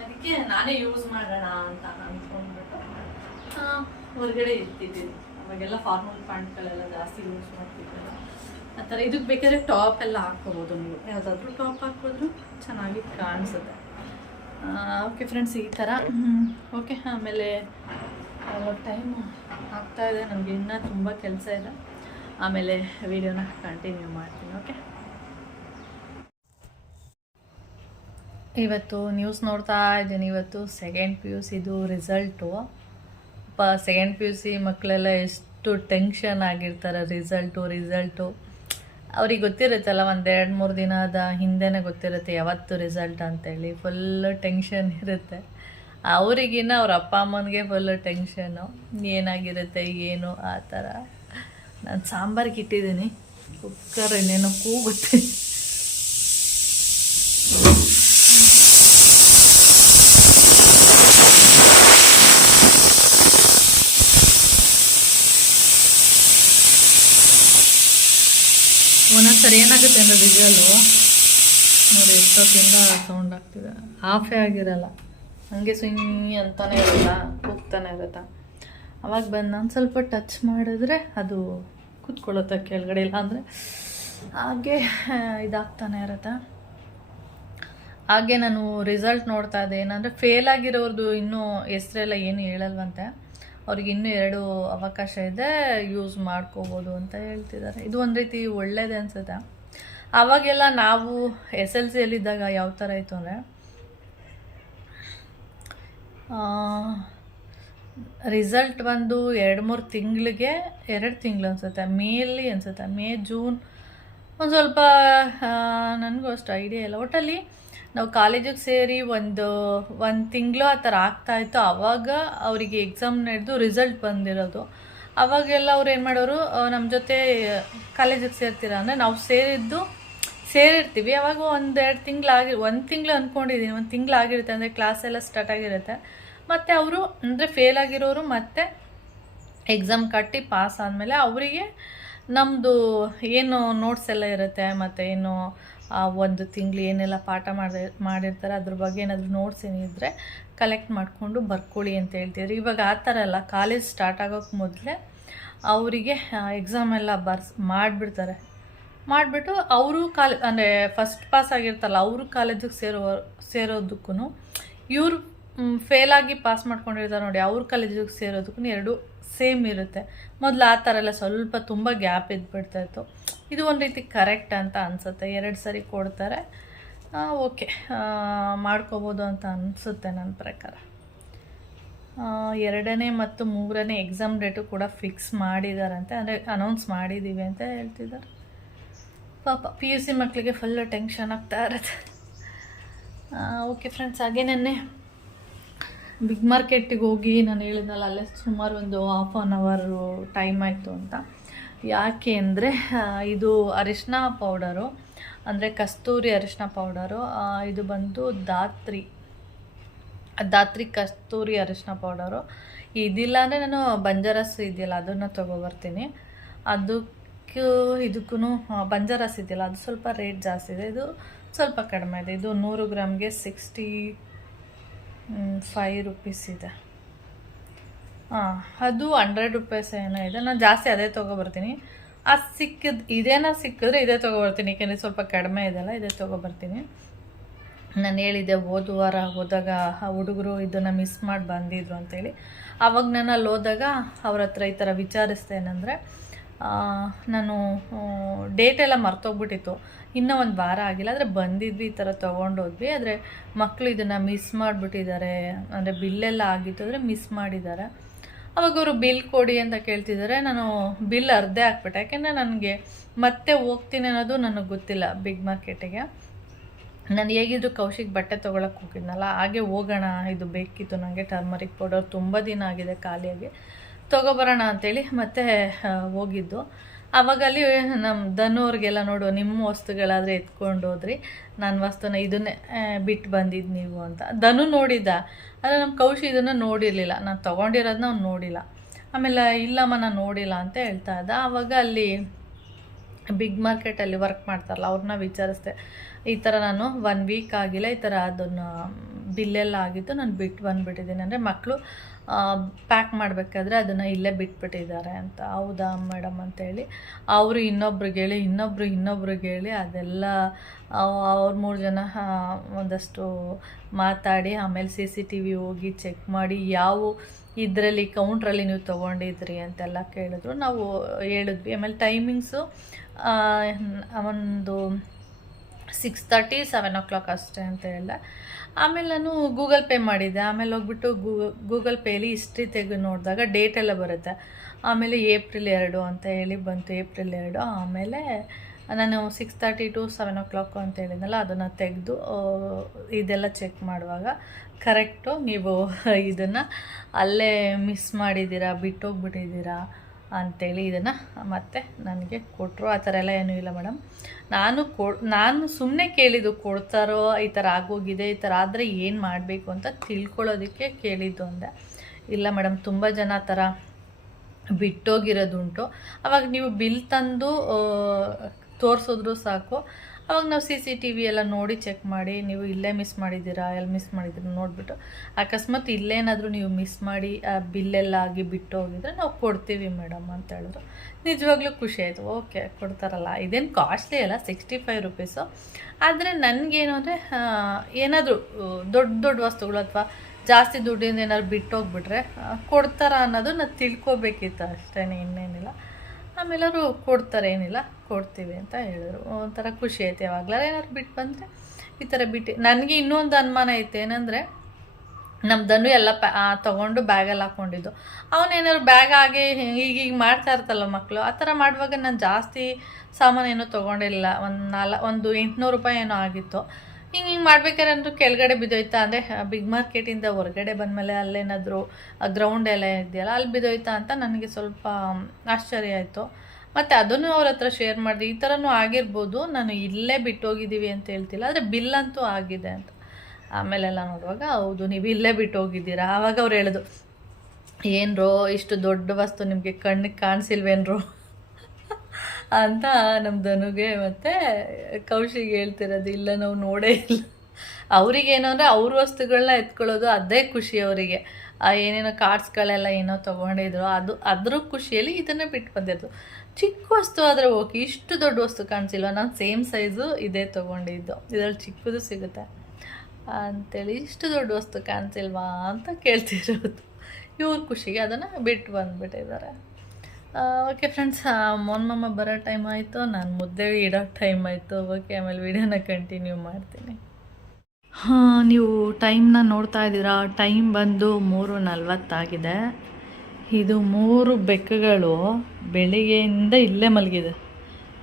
ಅದಕ್ಕೆ ನಾನೇ ಯೂಸ್ ಮಾಡೋಣ ಅಂತ ಅಂದ್ಕೊಂಡ್ಬಿಟ್ಟು ಹೊರಗಡೆ ಇರ್ತಿದ್ದೀನಿ. ಅವಾಗೆಲ್ಲ ಫಾರ್ಮಲ್ ಪ್ಯಾಂಟ್ಗಳೆಲ್ಲ ಜಾಸ್ತಿ ಯೂಸ್ ಮಾಡ್ತಿದ್ದಲ್ಲ ಆ ಥರ. ಇದಕ್ಕೆ ಬೇಕಾದ್ರೆ ಟಾಪ್ ಎಲ್ಲ ಹಾಕ್ಕೋಬೋದು ನೀವು, ಯಾವುದಾದ್ರೂ ಟಾಪ್ ಹಾಕಿದ್ರು ಚೆನ್ನಾಗಿ ಕಾಣಿಸುತ್ತೆ. ಓಕೆ ಫ್ರೆಂಡ್ಸ್, ಈ ಥರ. ಓಕೆ, ಆಮೇಲೆ ಟೈಮ್ ಆಗ್ತಾಯಿದೆ, ನನಗೆ ಇನ್ನೂ ತುಂಬ ಕೆಲಸ ಇದೆ. ಆಮೇಲೆ ವಿಡಿಯೋನ ಕಂಟಿನ್ಯೂ ಮಾಡ್ತೀನಿ. ಓಕೆ, ಇವತ್ತು ನ್ಯೂಸ್ ನೋಡ್ತಾ ಇದ್ದೀನಿ. ಇವತ್ತು ಸೆಕೆಂಡ್ PUC ಇದು ರಿಸಲ್ಟು. ಸೆಕೆಂಡ್ PUC ಮಕ್ಕಳೆಲ್ಲ ಎಷ್ಟು ಟೆನ್ಷನ್ ಆಗಿರ್ತಾರೆ. ರಿಸಲ್ಟು ಅವ್ರಿಗೆ ಗೊತ್ತಿರುತ್ತಲ್ಲ, 1-2-3 ದಿನದ ಹಿಂದೆನೇ ಗೊತ್ತಿರುತ್ತೆ ಯಾವತ್ತು ರಿಸಲ್ಟ್ ಅಂತೇಳಿ. ಫುಲ್ಲು ಟೆನ್ಷನ್ ಇರುತ್ತೆ ಅವರಿಗಿನ್ನ. ಅವ್ರ ಅಪ್ಪ ಅಮ್ಮನಿಗೆ ಫುಲ್ಲು ಟೆನ್ಷನ್ನು, ಏನಾಗಿರುತ್ತೆ ಏನು ಆ ಥರ. ನಾನು ಸಾಂಬಾರಿಗೆ ಇಟ್ಟಿದ್ದೀನಿ, ಕುಕ್ಕರ್ ಇನ್ನೇನೋ ಕೂಗುತ್ತೆ. ಒಂದೊಂದ್ಸರಿ ಏನಾಗುತ್ತೆ ಅಂದರೆ ವಿಜುವಲು ನೋಡಿ, ಎಷ್ಟೊತ್ತಿಂದ ಸೌಂಡ್ ಆಗ್ತಿದೆ, ಆಫೇ ಆಗಿರಲ್ಲ, ಹಂಗೆ ಸುಮ್ಮನೆ ಅಂತಾನೆ ಇರಲ್ಲ, ಕೂಗ್ತಾನೆ ಇರುತ್ತೆ. ಅವಾಗ ಬಂದು ನಾನು ಸ್ವಲ್ಪ ಟಚ್ ಮಾಡಿದ್ರೆ ಅದು ಕೂತ್ಕೊಳ್ಳುತ್ತೆ ಕೆಳಗಡೆ, ಇಲ್ಲ ಅಂದರೆ ಹಾಗೆ ಇದಾಗ್ತಾನೆ ಇರುತ್ತೆ. ಹಾಗೆ ನಾನು ರಿಸಲ್ಟ್ ನೋಡ್ತಾ ಇದ್ದೆ. ಏನಂದರೆ ಫೇಲ್ ಆಗಿರೋರ್ದು ಇನ್ನೂ ಹೆಸರೆಲ್ಲ ಏನು ಹೇಳಲ್ವಂತೆ, ಅವ್ರಿಗೆ ಇನ್ನೂ 2 ಅವಕಾಶ ಇದೆ, ಯೂಸ್ ಮಾಡ್ಕೋಬೋದು ಅಂತ ಹೇಳ್ತಿದ್ದಾರೆ. ಇದು ಒಂದು ರೀತಿ ಒಳ್ಳೇದೇ ಅನಿಸುತ್ತೆ. ಆವಾಗೆಲ್ಲ ನಾವು SLCಯಲ್ಲಿದ್ದಾಗ ಯಾವ ಥರ ಇತ್ತು ಅಂದರೆ, ರಿಸಲ್ಟ್ ಬಂದು 2-3 ತಿಂಗಳಿಗೆ, 2 ತಿಂಗಳು ಅನಿಸುತ್ತೆ, ಮೇಲಿ ಅನಿಸುತ್ತೆ, ಮೇ ಜೂನ್, ಒಂದು ಸ್ವಲ್ಪ ನನಗೂ ಅಷ್ಟು ಐಡಿಯಾ ಇಲ್ಲ. ಒಟ್ಟಲ್ಲಿ ನಾವು ಕಾಲೇಜಿಗೆ ಸೇರಿ ಒಂದು ತಿಂಗಳು ಆ ಥರ ಆಗ್ತಾಯಿತ್ತು. ಆವಾಗ ಅವರಿಗೆ ಎಕ್ಸಾಮ್ ನಡೆದು ರಿಸಲ್ಟ್ ಬಂದಿರೋದು. ಅವಾಗೆಲ್ಲ ಅವ್ರು ಏನು ಮಾಡೋರು, ನಮ್ಮ ಜೊತೆ ಕಾಲೇಜಿಗೆ ಸೇರ್ತೀರ ಅಂದರೆ ನಾವು ಸೇರಿರ್ತೀವಿ. ಅವಾಗ 1 ತಿಂಗಳು ಅಂದ್ಕೊಂಡಿದ್ದೀನಿ, 1 ತಿಂಗಳು ಆಗಿರುತ್ತೆ, ಅಂದರೆ ಕ್ಲಾಸ್ ಎಲ್ಲ ಸ್ಟಾರ್ಟ್ ಆಗಿರುತ್ತೆ. ಮತ್ತು ಅವರು ಅಂದರೆ ಫೇಲ್ ಆಗಿರೋರು ಮತ್ತೆ ಎಕ್ಸಾಮ್ ಕಟ್ಟಿ ಪಾಸ್ ಆದಮೇಲೆ ಅವರಿಗೆ ನಮ್ಮದು ಏನು ನೋಟ್ಸ್ ಎಲ್ಲ ಇರುತ್ತೆ, ಮತ್ತು ಏನು 1 ತಿಂಗಳು ಏನೆಲ್ಲ ಪಾಠ ಮಾಡಿರ್ತಾರೆ ಅದ್ರ ಬಗ್ಗೆ ಏನಾದರೂ ನೋಟ್ಸ್ ಏನಿದ್ರೆ ಕಲೆಕ್ಟ್ ಮಾಡಿಕೊಂಡು ಬರ್ಕೊಳ್ಳಿ ಅಂತ ಹೇಳ್ತಿದ್ರು. ಇವಾಗ ಆ ಥರ ಅಲ್ಲ, ಕಾಲೇಜ್ ಸ್ಟಾರ್ಟ್ ಆಗೋಕ್ಕೆ ಮೊದಲೇ ಅವರಿಗೆ ಎಕ್ಸಾಮ್ ಎಲ್ಲ ಮಾಡಿಬಿಟ್ಟು ಅವರು ಅಂದರೆ ಫಸ್ಟ್ ಪಾಸ್ ಆಗಿರ್ತಲ್ಲ ಅವರು ಕಾಲೇಜಿಗೆ ಸೇರೋದಕ್ಕೂ ಇವರು ಫೇಲಾಗಿ ಪಾಸ್ ಮಾಡ್ಕೊಂಡಿರ್ತಾರೆ ನೋಡಿ, ಅವ್ರ ಕಾಲೇಜಿಗೆ ಸೇರೋದಕ್ಕೂ 2 ಸೇಮ್ ಇರುತ್ತೆ. ಮೊದಲು ಆ ಥರ ಎಲ್ಲ ಸ್ವಲ್ಪ ತುಂಬ ಗ್ಯಾಪ್ ಇದ್ಬಿಡ್ತಾಯಿತ್ತು. ಇದು ಒಂದು ರೀತಿ ಕರೆಕ್ಟ್ ಅಂತ ಅನಿಸುತ್ತೆ. 2 ಸರಿ ಕೊಡ್ತಾರೆ, ಓಕೆ ಮಾಡ್ಕೋಬೋದು ಅಂತ ಅನಿಸುತ್ತೆ ನನ್ನ ಪ್ರಕಾರ. 2ನೇ ಮತ್ತು 3ನೇ ಎಕ್ಸಾಮ್ ಡೇಟು ಕೂಡ ಫಿಕ್ಸ್ ಮಾಡಿದಾರಂತೆ, ಅಂದರೆ ಅನೌನ್ಸ್ ಮಾಡಿದ್ದೀವಿ ಅಂತ ಹೇಳ್ತಿದ್ದಾರೆ. ಪಾಪ PUC ಮಕ್ಕಳಿಗೆ ಫುಲ್ಲು ಟೆನ್ಷನ್ ಆಗ್ತಾ ಇರುತ್ತೆ. ಓಕೆ ಫ್ರೆಂಡ್ಸ್, ಹಾಗೆ ನೆನ್ನೆ ಬಿಗ್ ಮಾರ್ಕೆಟಿಗೆ ಹೋಗಿ ನಾನು ಹೇಳಿದ್ನಲ್ಲ, ಅಲ್ಲೇ ಸುಮಾರು ಒಂದು ½ ಅವರ್ ಟೈಮ್ ಆಯಿತು ಅಂತ. ಯಾಕೆ ಅಂದರೆ ಇದು ಅರಿಶಿನ ಪೌಡರು, ಅಂದರೆ ಕಸ್ತೂರಿ ಅರಿಶಿನ ಪೌಡರು. ಇದು ಬಂದು ದಾತ್ರಿ ಕಸ್ತೂರಿ ಅರಿಶಿನ ಪೌಡರು. ಇದಿಲ್ಲ ಅಂದರೆ ನಾನು ಬಂಜಾರಸ್ ಇದೆಯಲ್ಲ ಅದನ್ನು ತೊಗೊಬರ್ತೀನಿ. ಇದಕ್ಕೂ ಬಂಜಾರಸ್ ಇದೆಯಲ್ಲ ಅದು ಸ್ವಲ್ಪ ರೇಟ್ ಜಾಸ್ತಿ ಇದೆ, ಇದು ಸ್ವಲ್ಪ ಕಡಿಮೆ ಇದೆ. ಇದು 100 ಗ್ರಾಮ್ಗೆ 65 ರುಪೀಸ್ ಇದೆ. ಅದು 100 ರುಪೀಸ್ ಏನೋ ಇದೆ. ನಾನು ಜಾಸ್ತಿ ಅದೇ ತೊಗೊಬರ್ತೀನಿ. ಇದೇನೋ ಸಿಕ್ಕಿದ್ರೆ ಇದೇ ತೊಗೊಬರ್ತೀನಿ, ಏಕೆಂದರೆ ಸ್ವಲ್ಪ ಕಡಿಮೆ ಇದೆಯಲ್ಲ, ಇದೇ ತೊಗೊಬರ್ತೀನಿ. ನಾನು ಹೇಳಿದ್ದೆ ಹೋದ ವಾರ ಹೋದಾಗ ಹುಡುಗರು ಇದನ್ನು ಮಿಸ್ ಮಾಡಿ ಬಂದಿದ್ರು ಅಂತೇಳಿ. ಆವಾಗ ನಾನು ಅಲ್ಲಿ ಹೋದಾಗ ಅವ್ರ ಹತ್ರ ಈ ಥರ ವಿಚಾರಿಸ್ತೇನೆಂದರೆ, ನಾನು ಡೇಟೆಲ್ಲ ಮರ್ತೋಗ್ಬಿಟ್ಟಿತ್ತು, ಇನ್ನೂ 1 ವಾರ ಆಗಿಲ್ಲ, ಆದರೆ ಬಂದಿದ್ವಿ, ಈ ಥರ ತೊಗೊಂಡೋದ್ವಿ. ಆದರೆ ಮಕ್ಕಳು ಇದನ್ನು ಮಿಸ್ ಮಾಡಿಬಿಟ್ಟಿದ್ದಾರೆ, ಅಂದರೆ ಬಿಲ್ಲೆಲ್ಲ ಆಗಿತ್ತು ಅಂದರೆ ಮಿಸ್ ಮಾಡಿದ್ದಾರೆ. ಅವಾಗ ಅವರು ಬಿಲ್ ಕೊಡಿ ಅಂತ ಕೇಳ್ತಿದ್ದಾರೆ. ನಾನು ಬಿಲ್ ಅರ್ಧೇ ಹಾಕ್ಬಿಟ್ಟೆ, ಯಾಕೆಂದರೆ ನನಗೆ ಮತ್ತೆ ಹೋಗ್ತೀನಿ ಅನ್ನೋದು ನನಗೆ ಗೊತ್ತಿಲ್ಲ ಬಿಗ್ ಮಾರ್ಕೆಟಿಗೆ. ನಾನು ಹೇಗಿದ್ರು ಕೌಶಿಕ್ ಬಟ್ಟೆ ತೊಗೊಳಕ್ಕೆ ಹೋಗಿದ್ನಲ್ಲ, ಹಾಗೆ ಹೋಗೋಣ, ಇದು ಬೇಕಿತ್ತು ನನಗೆ ಟರ್ಮರಿಕ್ ಪೌಡರ್, ತುಂಬ ದಿನ ಆಗಿದೆ ಖಾಲಿಯಾಗಿ, ತೊಗೊಬರೋಣ ಅಂಥೇಳಿ ಮತ್ತೆ ಹೋಗಿದ್ದು. ಆವಾಗ ಅಲ್ಲಿ ನಮ್ಮ ಧನುವ್ರಿಗೆಲ್ಲ ನೋಡು, ನಿಮ್ಮ ವಸ್ತುಗಳಾದರೆ ಎತ್ಕೊಂಡು ಹೋದ್ರಿ, ನನ್ನ ವಸ್ತುನ ಇದನ್ನೇ ಬಿಟ್ಟು ಬಂದಿದ್ದು ನೀವು ಅಂತ. ಧನು ನೋಡಿದ್ದ, ಆದರೆ ನಮ್ಮ ಕೌಶಿ ಇದನ್ನು ನೋಡಿರಲಿಲ್ಲ, ನಾನು ತೊಗೊಂಡಿರೋದನ್ನ ಅವ್ನು ನೋಡಿಲ್ಲ. ಆಮೇಲೆ ಇಲ್ಲಮ್ಮ ನಾನು ನೋಡಿಲ್ಲ ಅಂತ ಹೇಳ್ತಾ ಇದ್ದ. ಆವಾಗ ಅಲ್ಲಿ ಬಿಗ್ ಮಾರ್ಕೆಟಲ್ಲಿ ವರ್ಕ್ ಮಾಡ್ತಾರಲ್ಲ ಅವ್ರನ್ನ ವಿಚಾರಿಸ್ದೆ, ಈ ಥರ ನಾನು 1 ವೀಕ್ ಆಗಿಲ್ಲ, ಈ ಥರ ಅದನ್ನು ಬಿಲ್ಲೆಲ್ಲ ಆಗಿತ್ತು, ನಾನು ಬಿಟ್ಟು ಬಂದುಬಿಟ್ಟಿದ್ದೀನಿ, ಅಂದರೆ ಮಕ್ಕಳು ಪ್ಯಾಕ್ ಮಾಡಬೇಕಾದ್ರೆ ಅದನ್ನು ಇಲ್ಲೇ ಬಿಟ್ಬಿಟ್ಟಿದ್ದಾರೆ ಅಂತ. ಹೌದಾ ಮೇಡಮ್ ಅಂತೇಳಿ ಅವರು ಇನ್ನೊಬ್ರಿಗೆ ಹೇಳಿ ಅದೆಲ್ಲ ಅವ್ರು 3 ಜನ ಒಂದಷ್ಟು ಮಾತಾಡಿ, ಆಮೇಲೆ CCTV ಹೋಗಿ ಚೆಕ್ ಮಾಡಿ ಯಾವ ಇದರಲ್ಲಿ ಕೌಂಟ್ರಲ್ಲಿ ನೀವು ತೊಗೊಂಡಿದ್ರಿ ಅಂತೆಲ್ಲ ಕೇಳಿದ್ರು. ನಾವು ಹೇಳಿದ್ವಿ. ಆಮೇಲೆ ಟೈಮಿಂಗ್ಸು ಒಂದು 6:30 7 o'clock ಅಷ್ಟೇ ಅಂತ ಹೇಳಿದೆ. ಆಮೇಲೆ ನಾನು ಗೂಗಲ್ ಪೇ ಮಾಡಿದ್ದೆ. ಆಮೇಲೆ ಹೋಗ್ಬಿಟ್ಟು ಗೂಗಲ್ ಪೇಲಿ ಹಿಸ್ಟ್ರಿ ತೆಗೆದು ನೋಡಿದಾಗ ಡೇಟ್ ಎಲ್ಲ ಬರುತ್ತೆ. ಆಮೇಲೆ ಏಪ್ರಿಲ್ 2 ಅಂತ ಹೇಳಿ ಬಂತು, ಏಪ್ರಿಲ್ 2. ಆಮೇಲೆ ನಾನು 6:30 to 7 o'clock ಅಂತ ಹೇಳಿದ್ನಲ್ಲ, ಅದನ್ನು ತೆಗೆದು ಇದೆಲ್ಲ ಚೆಕ್ ಮಾಡುವಾಗ ಕರೆಕ್ಟು ನೀವು ಇದನ್ನು ಅಲ್ಲೇ ಮಿಸ್ ಮಾಡಿದ್ದೀರಾ, ಬಿಟ್ಟೋಗ್ಬಿಟ್ಟಿದ್ದೀರಾ ಅಂಥೇಳಿ ಇದನ್ನು ಮತ್ತೆ ನನಗೆ ಕೊಟ್ಟರು. ಆ ಥರ ಎಲ್ಲ ಏನೂ ಇಲ್ಲ ಮೇಡಮ್, ನಾನು ಸುಮ್ಮನೆ ಕೇಳಿದ್ದು, ಕೊಡ್ತಾರೋ, ಈ ಥರ ಆಗೋಗಿದೆ, ಈ ಥರ ಆದರೆ ಏನು ಮಾಡಬೇಕು ಅಂತ ತಿಳ್ಕೊಳ್ಳೋದಕ್ಕೆ ಕೇಳಿದ್ದು ಅಂದೆ. ಇಲ್ಲ ಮೇಡಮ್, ತುಂಬ ಜನ ಆ ಥರ ಬಿಟ್ಟೋಗಿರೋದುಂಟು. ಅವಾಗ ನೀವು ಬಿಲ್ ತಂದು ತೋರಿಸಿದ್ರು ಸಾಕು, ಅವಾಗ ನಾವು CCTV ಎಲ್ಲ ನೋಡಿ ಚೆಕ್ ಮಾಡಿ, ನೀವು ಇಲ್ಲೇ ಮಿಸ್ ಮಾಡಿದ್ದೀರಾ, ಎಲ್ಲಿ ಮಿಸ್ ಮಾಡಿದ್ದೀರಾ ನೋಡಿಬಿಟ್ಟು, ಅಕಸ್ಮಾತ್ ಇಲ್ಲೇನಾದರೂ ನೀವು ಮಿಸ್ ಮಾಡಿ ಬಿಲ್ಲೆಲ್ಲ ಆಗಿ ಬಿಟ್ಟು ಹೋಗಿದ್ರೆ ನಾವು ಕೊಡ್ತೀವಿ ಮೇಡಮ್ ಅಂತ ಹೇಳಿದ್ರು. ನಿಜವಾಗ್ಲೂ ಖುಷಿ ಆಯಿತು. ಓಕೆ ಕೊಡ್ತಾರಲ್ಲ, ಇದೇನು ಕಾಸ್ಟ್ಲಿ ಅಲ್ಲ, 65 ರುಪೀಸು. ಆದರೆ ನನಗೇನು ಅಂದರೆ ಏನಾದರೂ ದೊಡ್ಡ ವಸ್ತುಗಳು ಅಥವಾ ಜಾಸ್ತಿ ದುಡ್ಡಿಂದ ಏನಾದ್ರು ಬಿಟ್ಟೋಗ್ಬಿಟ್ರೆ ಕೊಡ್ತಾರ ಅನ್ನೋದು ನಾನು ತಿಳ್ಕೊಬೇಕಿತ್ತು ಅಷ್ಟೇ, ಇನ್ನೇನಿಲ್ಲ. ಆಮೇಲೆ ಅವರು ಕೊಡ್ತಾರೆ, ಏನಿಲ್ಲ ಕೊಡ್ತೀವಿ ಅಂತ ಹೇಳಿದ್ರು. ಒಂಥರ ಖುಷಿ ಆಯ್ತು. ಯಾವಾಗಲಾರ ಏನಾದ್ರು ಬಿಟ್ಟು ಬಂದರೆ ಈ ಥರ ಬಿಟ್ಟು. ನನಗೆ ಇನ್ನೊಂದು ಅನುಮಾನ ಐತೆ, ಏನಂದರೆ ನಮ್ಮ ಧನು ಎಲ್ಲ ತೊಗೊಂಡು ಬ್ಯಾಗಲ್ಲಿ ಹಾಕ್ಕೊಂಡಿದ್ದು, ಅವನೇನಾದ್ರು ಬ್ಯಾಗ್ ಆಗಿ ಈಗ ಮಾಡ್ತಾ ಇರ್ತಲ್ಲ ಮಕ್ಕಳು, ಆ ಥರ ಮಾಡುವಾಗ ನಾನು ಜಾಸ್ತಿ ಸಾಮಾನೇನೂ ತೊಗೊಂಡಿಲ್ಲ. ಒಂದು 800 ರೂಪಾಯಿ ಏನೋ ಆಗಿತ್ತು. ಹಿಂಗೆ ಮಾಡ್ಬೇಕಾದ್ರೆ ಅಂದರೂ ಕೆಳಗಡೆ ಬಿದ್ದೋಯ್ತಾ ಅಂದರೆ ಬಿಗ್ ಮಾರ್ಕೆಟಿಂದ ಹೊರಗಡೆ ಬಂದಮೇಲೆ ಅಲ್ಲೇನಾದರೂ ಗ್ರೌಂಡ್ ಎಲ್ಲ ಇದೆಯಲ್ಲ ಅಲ್ಲಿ ಬಿದ್ದೋಯ್ತಾ ಅಂತ ನನಗೆ ಸ್ವಲ್ಪ ಆಶ್ಚರ್ಯ ಆಯಿತು. ಮತ್ತು ಅದನ್ನು ಅವ್ರ ಹತ್ರ ಶೇರ್ ಮಾಡಿದೆ, ಈ ಥರನೂ ಆಗಿರ್ಬೋದು, ನಾನು ಇಲ್ಲೇ ಬಿಟ್ಟೋಗಿದ್ದೀವಿ ಅಂತ ಹೇಳ್ತಿಲ್ಲ, ಆದರೆ ಬಿಲ್ಲಂತೂ ಆಗಿದೆ ಅಂತ. ಆಮೇಲೆಲ್ಲ ನೋಡುವಾಗ ಹೌದು ನೀವು ಇಲ್ಲೇ ಬಿಟ್ಟು ಹೋಗಿದ್ದೀರಾ. ಆವಾಗ ಅವ್ರು ಹೇಳಿದ್ರು, ಏನ್ರೋ ಇಷ್ಟು ದೊಡ್ಡ ವಸ್ತು ನಿಮಗೆ ಕಣ್ಣಿಗೆ ಕಾಣಿಸಿಲ್ವೇನ್ರೋ ಅಂತ ನಮ್ಮ ಧನುಗೆ ಮತ್ತು ಕೌಶಿಗೆ ಹೇಳ್ತಿರೋದು. ಇಲ್ಲ ನಾವು ನೋಡೇ ಇಲ್ಲ. ಅವ್ರಿಗೇನು ಅಂದರೆ ಅವ್ರ ವಸ್ತುಗಳನ್ನ ಎತ್ಕೊಳ್ಳೋದು ಅದೇ ಖುಷಿ ಅವರಿಗೆ. ಏನೇನೋ ಕಾರ್ಡ್ಸ್ಗಳೆಲ್ಲ ಏನೋ ತೊಗೊಂಡಿದ್ರು ಅದ್ರ ಖುಷಿಯಲ್ಲಿ ಇದನ್ನೇ ಬಿಟ್ಟು ಬಂದಿದ್ದು. ಚಿಕ್ಕ ವಸ್ತು ಆದರೆ ಓಕೆ, ಇಷ್ಟು ದೊಡ್ಡ ವಸ್ತು ಕಾಣಿಸಿಲ್ವ, ನಾನು ಸೇಮ್ ಸೈಜು ಇದೇ ತೊಗೊಂಡಿದ್ದು, ಇದರಲ್ಲಿ ಚಿಕ್ಕದು ಸಿಗುತ್ತೆ ಅಂಥೇಳಿ ಇಷ್ಟು ದೊಡ್ಡ ವಸ್ತು ಕಾಣಿಸಿಲ್ವಾ ಅಂತ ಕೇಳ್ತಿರೋದು. ಇವ್ರ ಖುಷಿಗೆ ಅದನ್ನು ಬಿಟ್ಟು ಬಂದುಬಿಟ್ಟಿದ್ದಾರೆ. ಓಕೆ ಫ್ರೆಂಡ್ಸ್, ಮೋನ್ಮಮ್ಮ ಬರೋ ಟೈಮ್ ಆಯಿತು, ನಾನು ಮುದ್ದೆ ಇಡೋ ಟೈಮ್ ಆಯಿತು. ಓಕೆ, ಆಮೇಲೆ ವಿಡಿಯೋನ ಕಂಟಿನ್ಯೂ ಮಾಡ್ತೀನಿ. ನೀವು ಟೈಮ್ನ ನೋಡ್ತಾ ಇದ್ದೀರಾ, ಟೈಮ್ ಬಂದು 3:40 ಇದು 3 ಬೆಕ್ಕುಗಳು ಬೆಳಿಗ್ಗೆಯಿಂದ ಇಲ್ಲೇ ಮಲಗಿದೆ.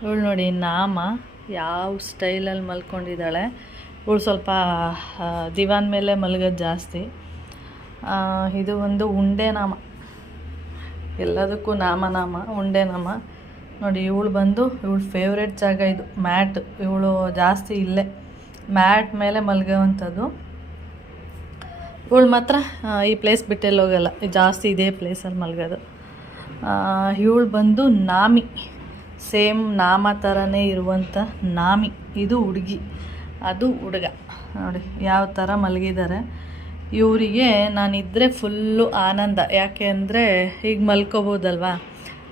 ಇವಳು ನೋಡಿ ನಾಮ ಯಾವ ಸ್ಟೈಲಲ್ಲಿ ಮಲ್ಕೊಂಡಿದ್ದಾಳೆ. ಇವಳು ಸ್ವಲ್ಪ ದಿವಾನ್ ಮೇಲೆ ಮಲಗೋದು ಜಾಸ್ತಿ. ಇದು ಒಂದು ಉಂಡೆ ನಾಮ, ಎಲ್ಲದಕ್ಕೂ ನಾಮ ಉಂಡೆ ನಾಮ ನೋಡಿ. ಇವಳು ಬಂದು ಇವಳು ಫೇವ್ರೆಟ್ ಜಾಗ ಇದು ಮ್ಯಾಟ್. ಇವಳು ಜಾಸ್ತಿ ಇಲ್ಲೇ ಮ್ಯಾಟ್ ಮೇಲೆ ಮಲಗೋವಂಥದ್ದು. ಇವಳು ಮಾತ್ರ ಈ ಪ್ಲೇಸ್ ಬಿಟ್ಟೆಲ್ಲಿ ಹೋಗಲ್ಲ, ಜಾಸ್ತಿ ಇದೇ ಪ್ಲೇಸಲ್ಲಿ ಮಲಗೋದು. ಇವಳು ಬಂದು ನಾಮಿ, ಸೇಮ್ ನಾಮ ಥರನೇ ಇರುವಂಥ ನಾಮಿ. ಇದು ಹುಡುಗಿ, ಅದು ಹುಡುಗ. ನೋಡಿ ಯಾವ ಥರ ಮಲಗಿದ್ದಾರೆ. ಇವರಿಗೆ ನಾನಿದ್ದರೆ ಫುಲ್ಲು ಆನಂದ. ಯಾಕೆ ಅಂದರೆ ಈಗ ಮಲ್ಕೋಬೋದಲ್ವಾ.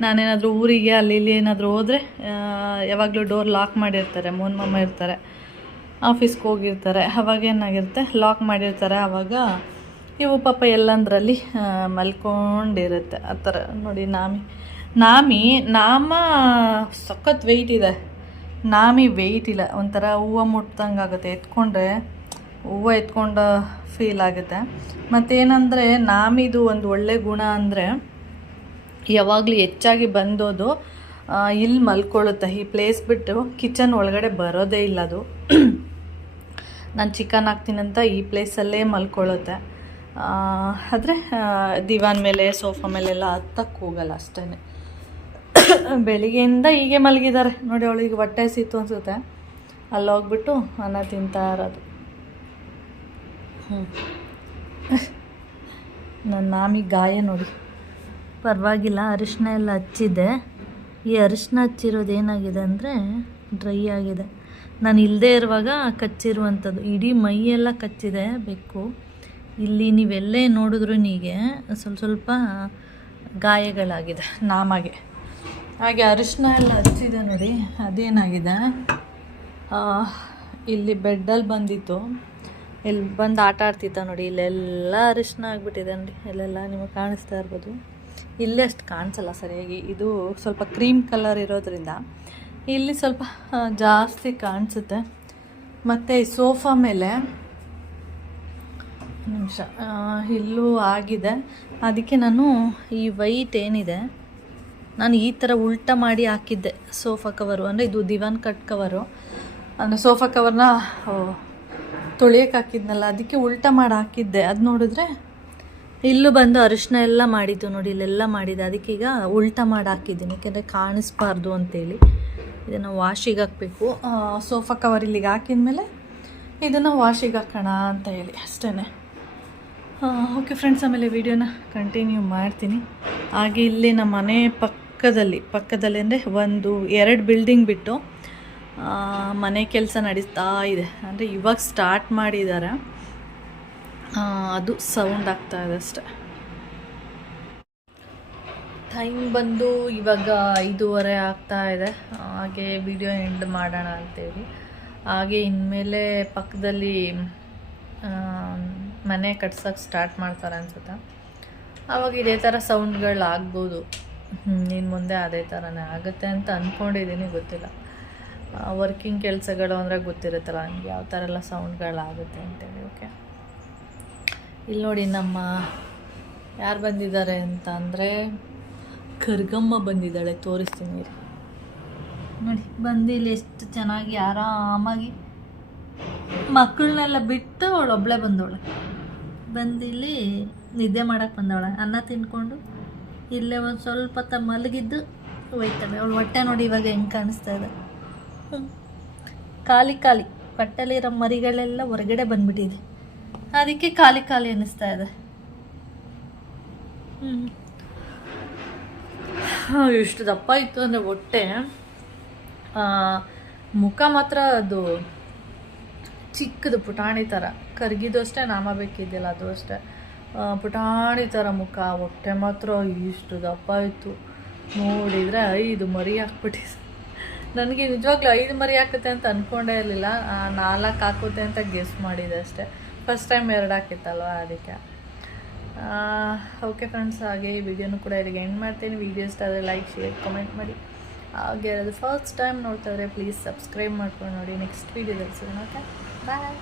ನಾನೇನಾದರೂ ಊರಿಗೆ ಅಲ್ಲಿ ಇಲ್ಲಿ ಏನಾದರೂ ಹೋದರೆ ಯಾವಾಗಲೂ ಡೋರ್ ಲಾಕ್ ಮಾಡಿರ್ತಾರೆ, ಮೋನ್ಮಮ್ಮ ಇರ್ತಾರೆ, ಆಫೀಸ್ಗೆ ಹೋಗಿರ್ತಾರೆ, ಅವಾಗೇನಾಗಿರುತ್ತೆ ಲಾಕ್ ಮಾಡಿರ್ತಾರೆ. ಆವಾಗ ಇವು ಪಾಪ ಎಲ್ಲಂದ್ರಲ್ಲಿ ಮಲ್ಕೊಂಡಿರುತ್ತೆ ಆ ಥರ. ನೋಡಿ ನಾಮ ಸಖತ್ ವೆಯ್ಟ್ ಇದೆ. ನಾಮಿ ವೆಯ್ಟ್ ಇಲ್ಲ, ಒಂಥರ ಹೂವು ಮುಟ್ದಂಗೆ ಆಗುತ್ತೆ, ಎತ್ಕೊಂಡ್ರೆ ಹೂವು ಎತ್ಕೊಂಡ ಫೀಲ್ ಆಗುತ್ತೆ. ಮತ್ತೇನಂದರೆ ನಾಮಿದು ಒಂದು ಒಳ್ಳೆ ಗುಣ ಅಂದರೆ ಯಾವಾಗಲೂ ಹೆಚ್ಚಾಗಿ ಬಂದೋದು ಇಲ್ಲಿ ಮಲ್ಕೊಳ್ಳುತ್ತೆ. ಈ ಪ್ಲೇಸ್ ಬಿಟ್ಟು ಕಿಚನ್ ಒಳಗಡೆ ಬರೋದೇ ಇಲ್ಲ ಅದು. ನಾನು ಚಿಕನ್ ಹಾಕ್ತೀನಂತ ಈ ಪ್ಲೇಸಲ್ಲೇ ಮಲ್ಕೊಳ್ಳುತ್ತೆ. ಆದರೆ ದಿವಾನ್ ಮೇಲೆ ಸೋಫಾ ಮೇಲೆಲ್ಲ ಹತ್ತಕ್ಕೆ ಹೋಗಲ್ಲ ಅಷ್ಟೇ. ಬೆಳಿಗ್ಗೆಯಿಂದ ಹೀಗೆ ಮಲಗಿದ್ದಾರೆ ನೋಡಿ. ಅವಳಿಗೆ ಹೊಟ್ಟೆ ಸಿತ್ತು ಅನಿಸುತ್ತೆ, ಅಲ್ಲಿ ಹೋಗ್ಬಿಟ್ಟು ಅನ್ನ ತಿಂತಾ ಇರೋದು. ನನ್ನ ನಾಮಿ ಗಾಯ ನೋಡಿ, ಪರವಾಗಿಲ್ಲ, ಅರಿಶಿನ ಎಲ್ಲ ಹಚ್ಚಿದ್ದೆ. ಈ ಅರಿಶಿನ ಹಚ್ಚಿರೋದು ಏನಾಗಿದೆ ಅಂದರೆ ಡ್ರೈ ಆಗಿದೆ. ನಾನು ಇಲ್ಲದೆ ಇರುವಾಗ ಕಚ್ಚಿರುವಂಥದ್ದು, ಇಡೀ ಮೈಯೆಲ್ಲ ಕಚ್ಚಿದೆ ಬೆಕ್ಕು. ಇಲ್ಲಿ ನೀವೆಲ್ಲೇ ನೋಡಿದ್ರು ನೀಗೆ ಸ್ವಲ್ಪ ಗಾಯಗಳಾಗಿದೆ ನಾಮಗೆ. ಹಾಗೆ ಅರಿಶಿನ ಎಲ್ಲ ಹಚ್ಚಿದೆ ನೋಡಿ, ಅದೇನಾಗಿದೆ ಇಲ್ಲಿ ಬೆಡ್ಡಲ್ಲಿ ಬಂದಿತ್ತು, ಇಲ್ಲಿ ಬಂದು ಆಟ ಆಡ್ತಿದ್ದ ನೋಡಿ, ಇಲ್ಲೆಲ್ಲ ಅರಿಶಿನ ಆಗಿಬಿಟ್ಟಿದೆ ನೋಡಿ. ಇಲ್ಲೆಲ್ಲ ನಿಮಗೆ ಕಾಣಿಸ್ತಾ ಇರ್ಬೋದು, ಇಲ್ಲೇ ಅಷ್ಟು ಕಾಣಿಸಲ್ಲ ಸರಿಯಾಗಿ, ಇದು ಸ್ವಲ್ಪ ಕ್ರೀಮ್ ಕಲರ್ ಇರೋದ್ರಿಂದ ಇಲ್ಲಿ ಸ್ವಲ್ಪ ಜಾಸ್ತಿ ಕಾಣಿಸುತ್ತೆ. ಮತ್ತು ಈ ಸೋಫಾ ಮೇಲೆ ನಿಮಿಷ ಇಲ್ಲೂ ಆಗಿದೆ. ಅದಕ್ಕೆ ನಾನು ಈ ವೈಟ್ ಏನಿದೆ ನಾನು ಈ ಥರ ಉಲ್ಟಾ ಮಾಡಿ ಹಾಕಿದ್ದೆ ಸೋಫಾ ಕವರು. ಅಂದರೆ ಇದು ದಿವಾನ್ ಕಟ್ ಕವರು, ಅಂದರೆ ಸೋಫಾ ಕವರ್ನ ತೊಳೆಯೋಕೆ ಹಾಕಿದ್ನಲ್ಲ, ಅದಕ್ಕೆ ಉಲ್ಟಾ ಮಾಡಿ ಹಾಕಿದ್ದೆ. ಅದು ನೋಡಿದ್ರೆ ಇಲ್ಲೂ ಬಂದು ಅರಿಶಿನ ಎಲ್ಲ ಮಾಡಿದ್ದು ನೋಡಿ, ಇಲ್ಲೆಲ್ಲ ಮಾಡಿದೆ. ಅದಕ್ಕೀಗ ಉಲ್ಟಾ ಮಾಡಿ ಹಾಕಿದ್ದೀನಿ, ಯಾಕೆಂದರೆ ಕಾಣಿಸ್ಬಾರ್ದು ಅಂತೇಳಿ. ಇದನ್ನು ವಾಶಿಗೆ ಹಾಕಬೇಕು. ಸೋಫಾ ಕವರ್ ಇಲ್ಲಿಗೆ ಹಾಕಿದ್ಮೇಲೆ ಇದನ್ನು ವಾಶಿಗೆ ಹಾಕೋಣ ಅಂತ ಹೇಳಿ ಅಷ್ಟೇ. ಓಕೆ ಫ್ರೆಂಡ್ಸ್, ಆಮೇಲೆ ವಿಡಿಯೋನ ಕಂಟಿನ್ಯೂ ಮಾಡ್ತೀನಿ. ಹಾಗೆ ಇಲ್ಲಿ ನಮ್ಮ ಮನೆ ಪಕ್ಕದಲ್ಲಿ ಅಂದರೆ 1-2 ಬಿಲ್ಡಿಂಗ್ ಬಿಟ್ಟು ಮನೆ ಕೆಲಸ ನಡೀತಾ ಇದೆ. ಅಂದರೆ ಇವಾಗ ಸ್ಟಾರ್ಟ್ ಮಾಡಿದ್ದಾರೆ, ಅದು ಸೌಂಡ್ ಆಗ್ತಾ ಇದೆ ಅಷ್ಟೆ. ಟೈಮ್ ಬಂದು ಇವಾಗ 5:15 ಆಗ್ತಾ ಇದೆ. ಹಾಗೆ ವಿಡಿಯೋ ಎಂಡ್ ಮಾಡೋಣ ಅಂತೇಳಿ. ಹಾಗೆ ಇನ್ಮೇಲೆ ಪಕ್ಕದಲ್ಲಿ ಮನೆ ಕಟ್ಸೋಕ್ಕೆ ಸ್ಟಾರ್ಟ್ ಮಾಡ್ತಾರೆ ಅನ್ಸುತ್ತೆ. ಆವಾಗ ಇದೇ ಥರ ಸೌಂಡ್ಗಳು ಆಗ್ಬೋದು. ಇನ್ನು ಮುಂದೆ ಅದೇ ಥರನೇ ಆಗುತ್ತೆ ಅಂತ ಅಂದ್ಕೊಂಡಿದ್ದೀನಿ, ಗೊತ್ತಿಲ್ಲ. ವರ್ಕಿಂಗ್ ಕೆಲಸಗಳು ಅಂದರೆ ಗೊತ್ತಿರುತ್ತಲ್ಲ ನನಗೆ ಯಾವ ಥರ ಎಲ್ಲ ಸೌಂಡ್ಗಳಾಗುತ್ತೆ ಅಂತೇಳಿ. ಓಕೆ, ಇಲ್ಲಿ ನೋಡಿ ನಮ್ಮ ಯಾರು ಬಂದಿದ್ದಾರೆ ಅಂತ ಅಂದರೆ ಕರ್ಗಮ್ಮ ಬಂದಿದ್ದಾಳೆ, ತೋರಿಸ್ತೀನಿ ನೋಡಿ. ಬಂದು ಇಲ್ಲಿ ಎಷ್ಟು ಚೆನ್ನಾಗಿ ಆರಾಮಾಗಿ ಮಕ್ಕಳನ್ನೆಲ್ಲ ಬಿಟ್ಟು ಅವಳು ಒಬ್ಬಳೇ ಬಂದವಳೆ. ಬಂದಿಲ್ಲಿ ನಿದ್ದೆ ಮಾಡೋಕ್ಕೆ ಬಂದವಳೆ. ಅನ್ನ ತಿಂದ್ಕೊಂಡು ಇಲ್ಲೇ ಒಂದು ಸ್ವಲ್ಪ ಹೊತ್ತು ಮಲಗಿದ್ದು ಹೋಯ್ತಾಳೆ. ಅವಳು ಹೊಟ್ಟೆ ನೋಡಿ ಇವಾಗ ಹೆಂಗೆ ಕಾಣಿಸ್ತಾ ಇದೆ. ಖಾಲಿ ಖಾಲಿ ಹೊಟ್ಟೆಲಿರೋ ಮರಿಗಳೆಲ್ಲ ಹೊರಗಡೆ ಬಂದ್ಬಿಟ್ಟಿದೆ. ಅದಕ್ಕೆ ಖಾಲಿ ಖಾಲಿ ಅನ್ನಿಸ್ತಾ ಇದೆ. ಎಷ್ಟು ದಪ್ಪ ಇತ್ತು ಅಂದರೆ ಹೊಟ್ಟೆ, ಮುಖ ಮಾತ್ರ ಅದು ಚಿಕ್ಕದು ಪುಟಾಣಿ ಥರ. ಕರ್ಗಿದ್ದು ಅಷ್ಟೇ, ನಾಮ ಬೇಕಿದ್ದಿಲ್ಲ ಅದು ಅಷ್ಟೇ. ಪುಟಾಣಿ ಥರ ಮುಖ, ಹೊಟ್ಟೆ ಮಾತ್ರ ಇಷ್ಟು ದಪ್ಪ ಇತ್ತು. ನೋಡಿದರೆ 5 ಮರಿ ಹಾಕ್ಬಿಟ್ಟಿದೆ. ನನಗೆ ನಿಜವಾಗ್ಲೂ 5 ಮರಿ ಹಾಕುತ್ತೆ ಅಂತ ಅಂದ್ಕೊಂಡೇ ಇರಲಿಲ್ಲ. 4 ಹಾಕುತ್ತೆ ಅಂತ ಗೆಸ್ ಮಾಡಿದೆ ಅಷ್ಟೇ. ಫಸ್ಟ್ ಟೈಮ್ 2 ಹಾಕಿತ್ತಲ್ವ, ಅದಕ್ಕೆ. ಓಕೆ ಫ್ರೆಂಡ್ಸ್, ಹಾಗೆ ಈ ವಿಡಿಯೋನು ಕೂಡ ಇಲ್ಲಿಗೆ ಎಂಡ್ ಮಾಡ್ತೀನಿ. ವಿಡಿಯೋ ಇಷ್ಟ ಆದರೆ ಲೈಕ್, ಶೇರ್, ಕಮೆಂಟ್ ಮಾಡಿ. ಹಾಗೆ ಅದು ಫಸ್ಟ್ ಟೈಮ್ ನೋಡ್ತಾ ಇದ್ರೆ ಪ್ಲೀಸ್ ಸಬ್ಸ್ಕ್ರೈಬ್ ಮಾಡ್ಕೊಂಡು ನೋಡಿ. ನೆಕ್ಸ್ಟ್ ವೀಡಿಯೋದಲ್ಲಿ ಸಿಗೋಣ. ಓಕೆ, ಬಾಯ್.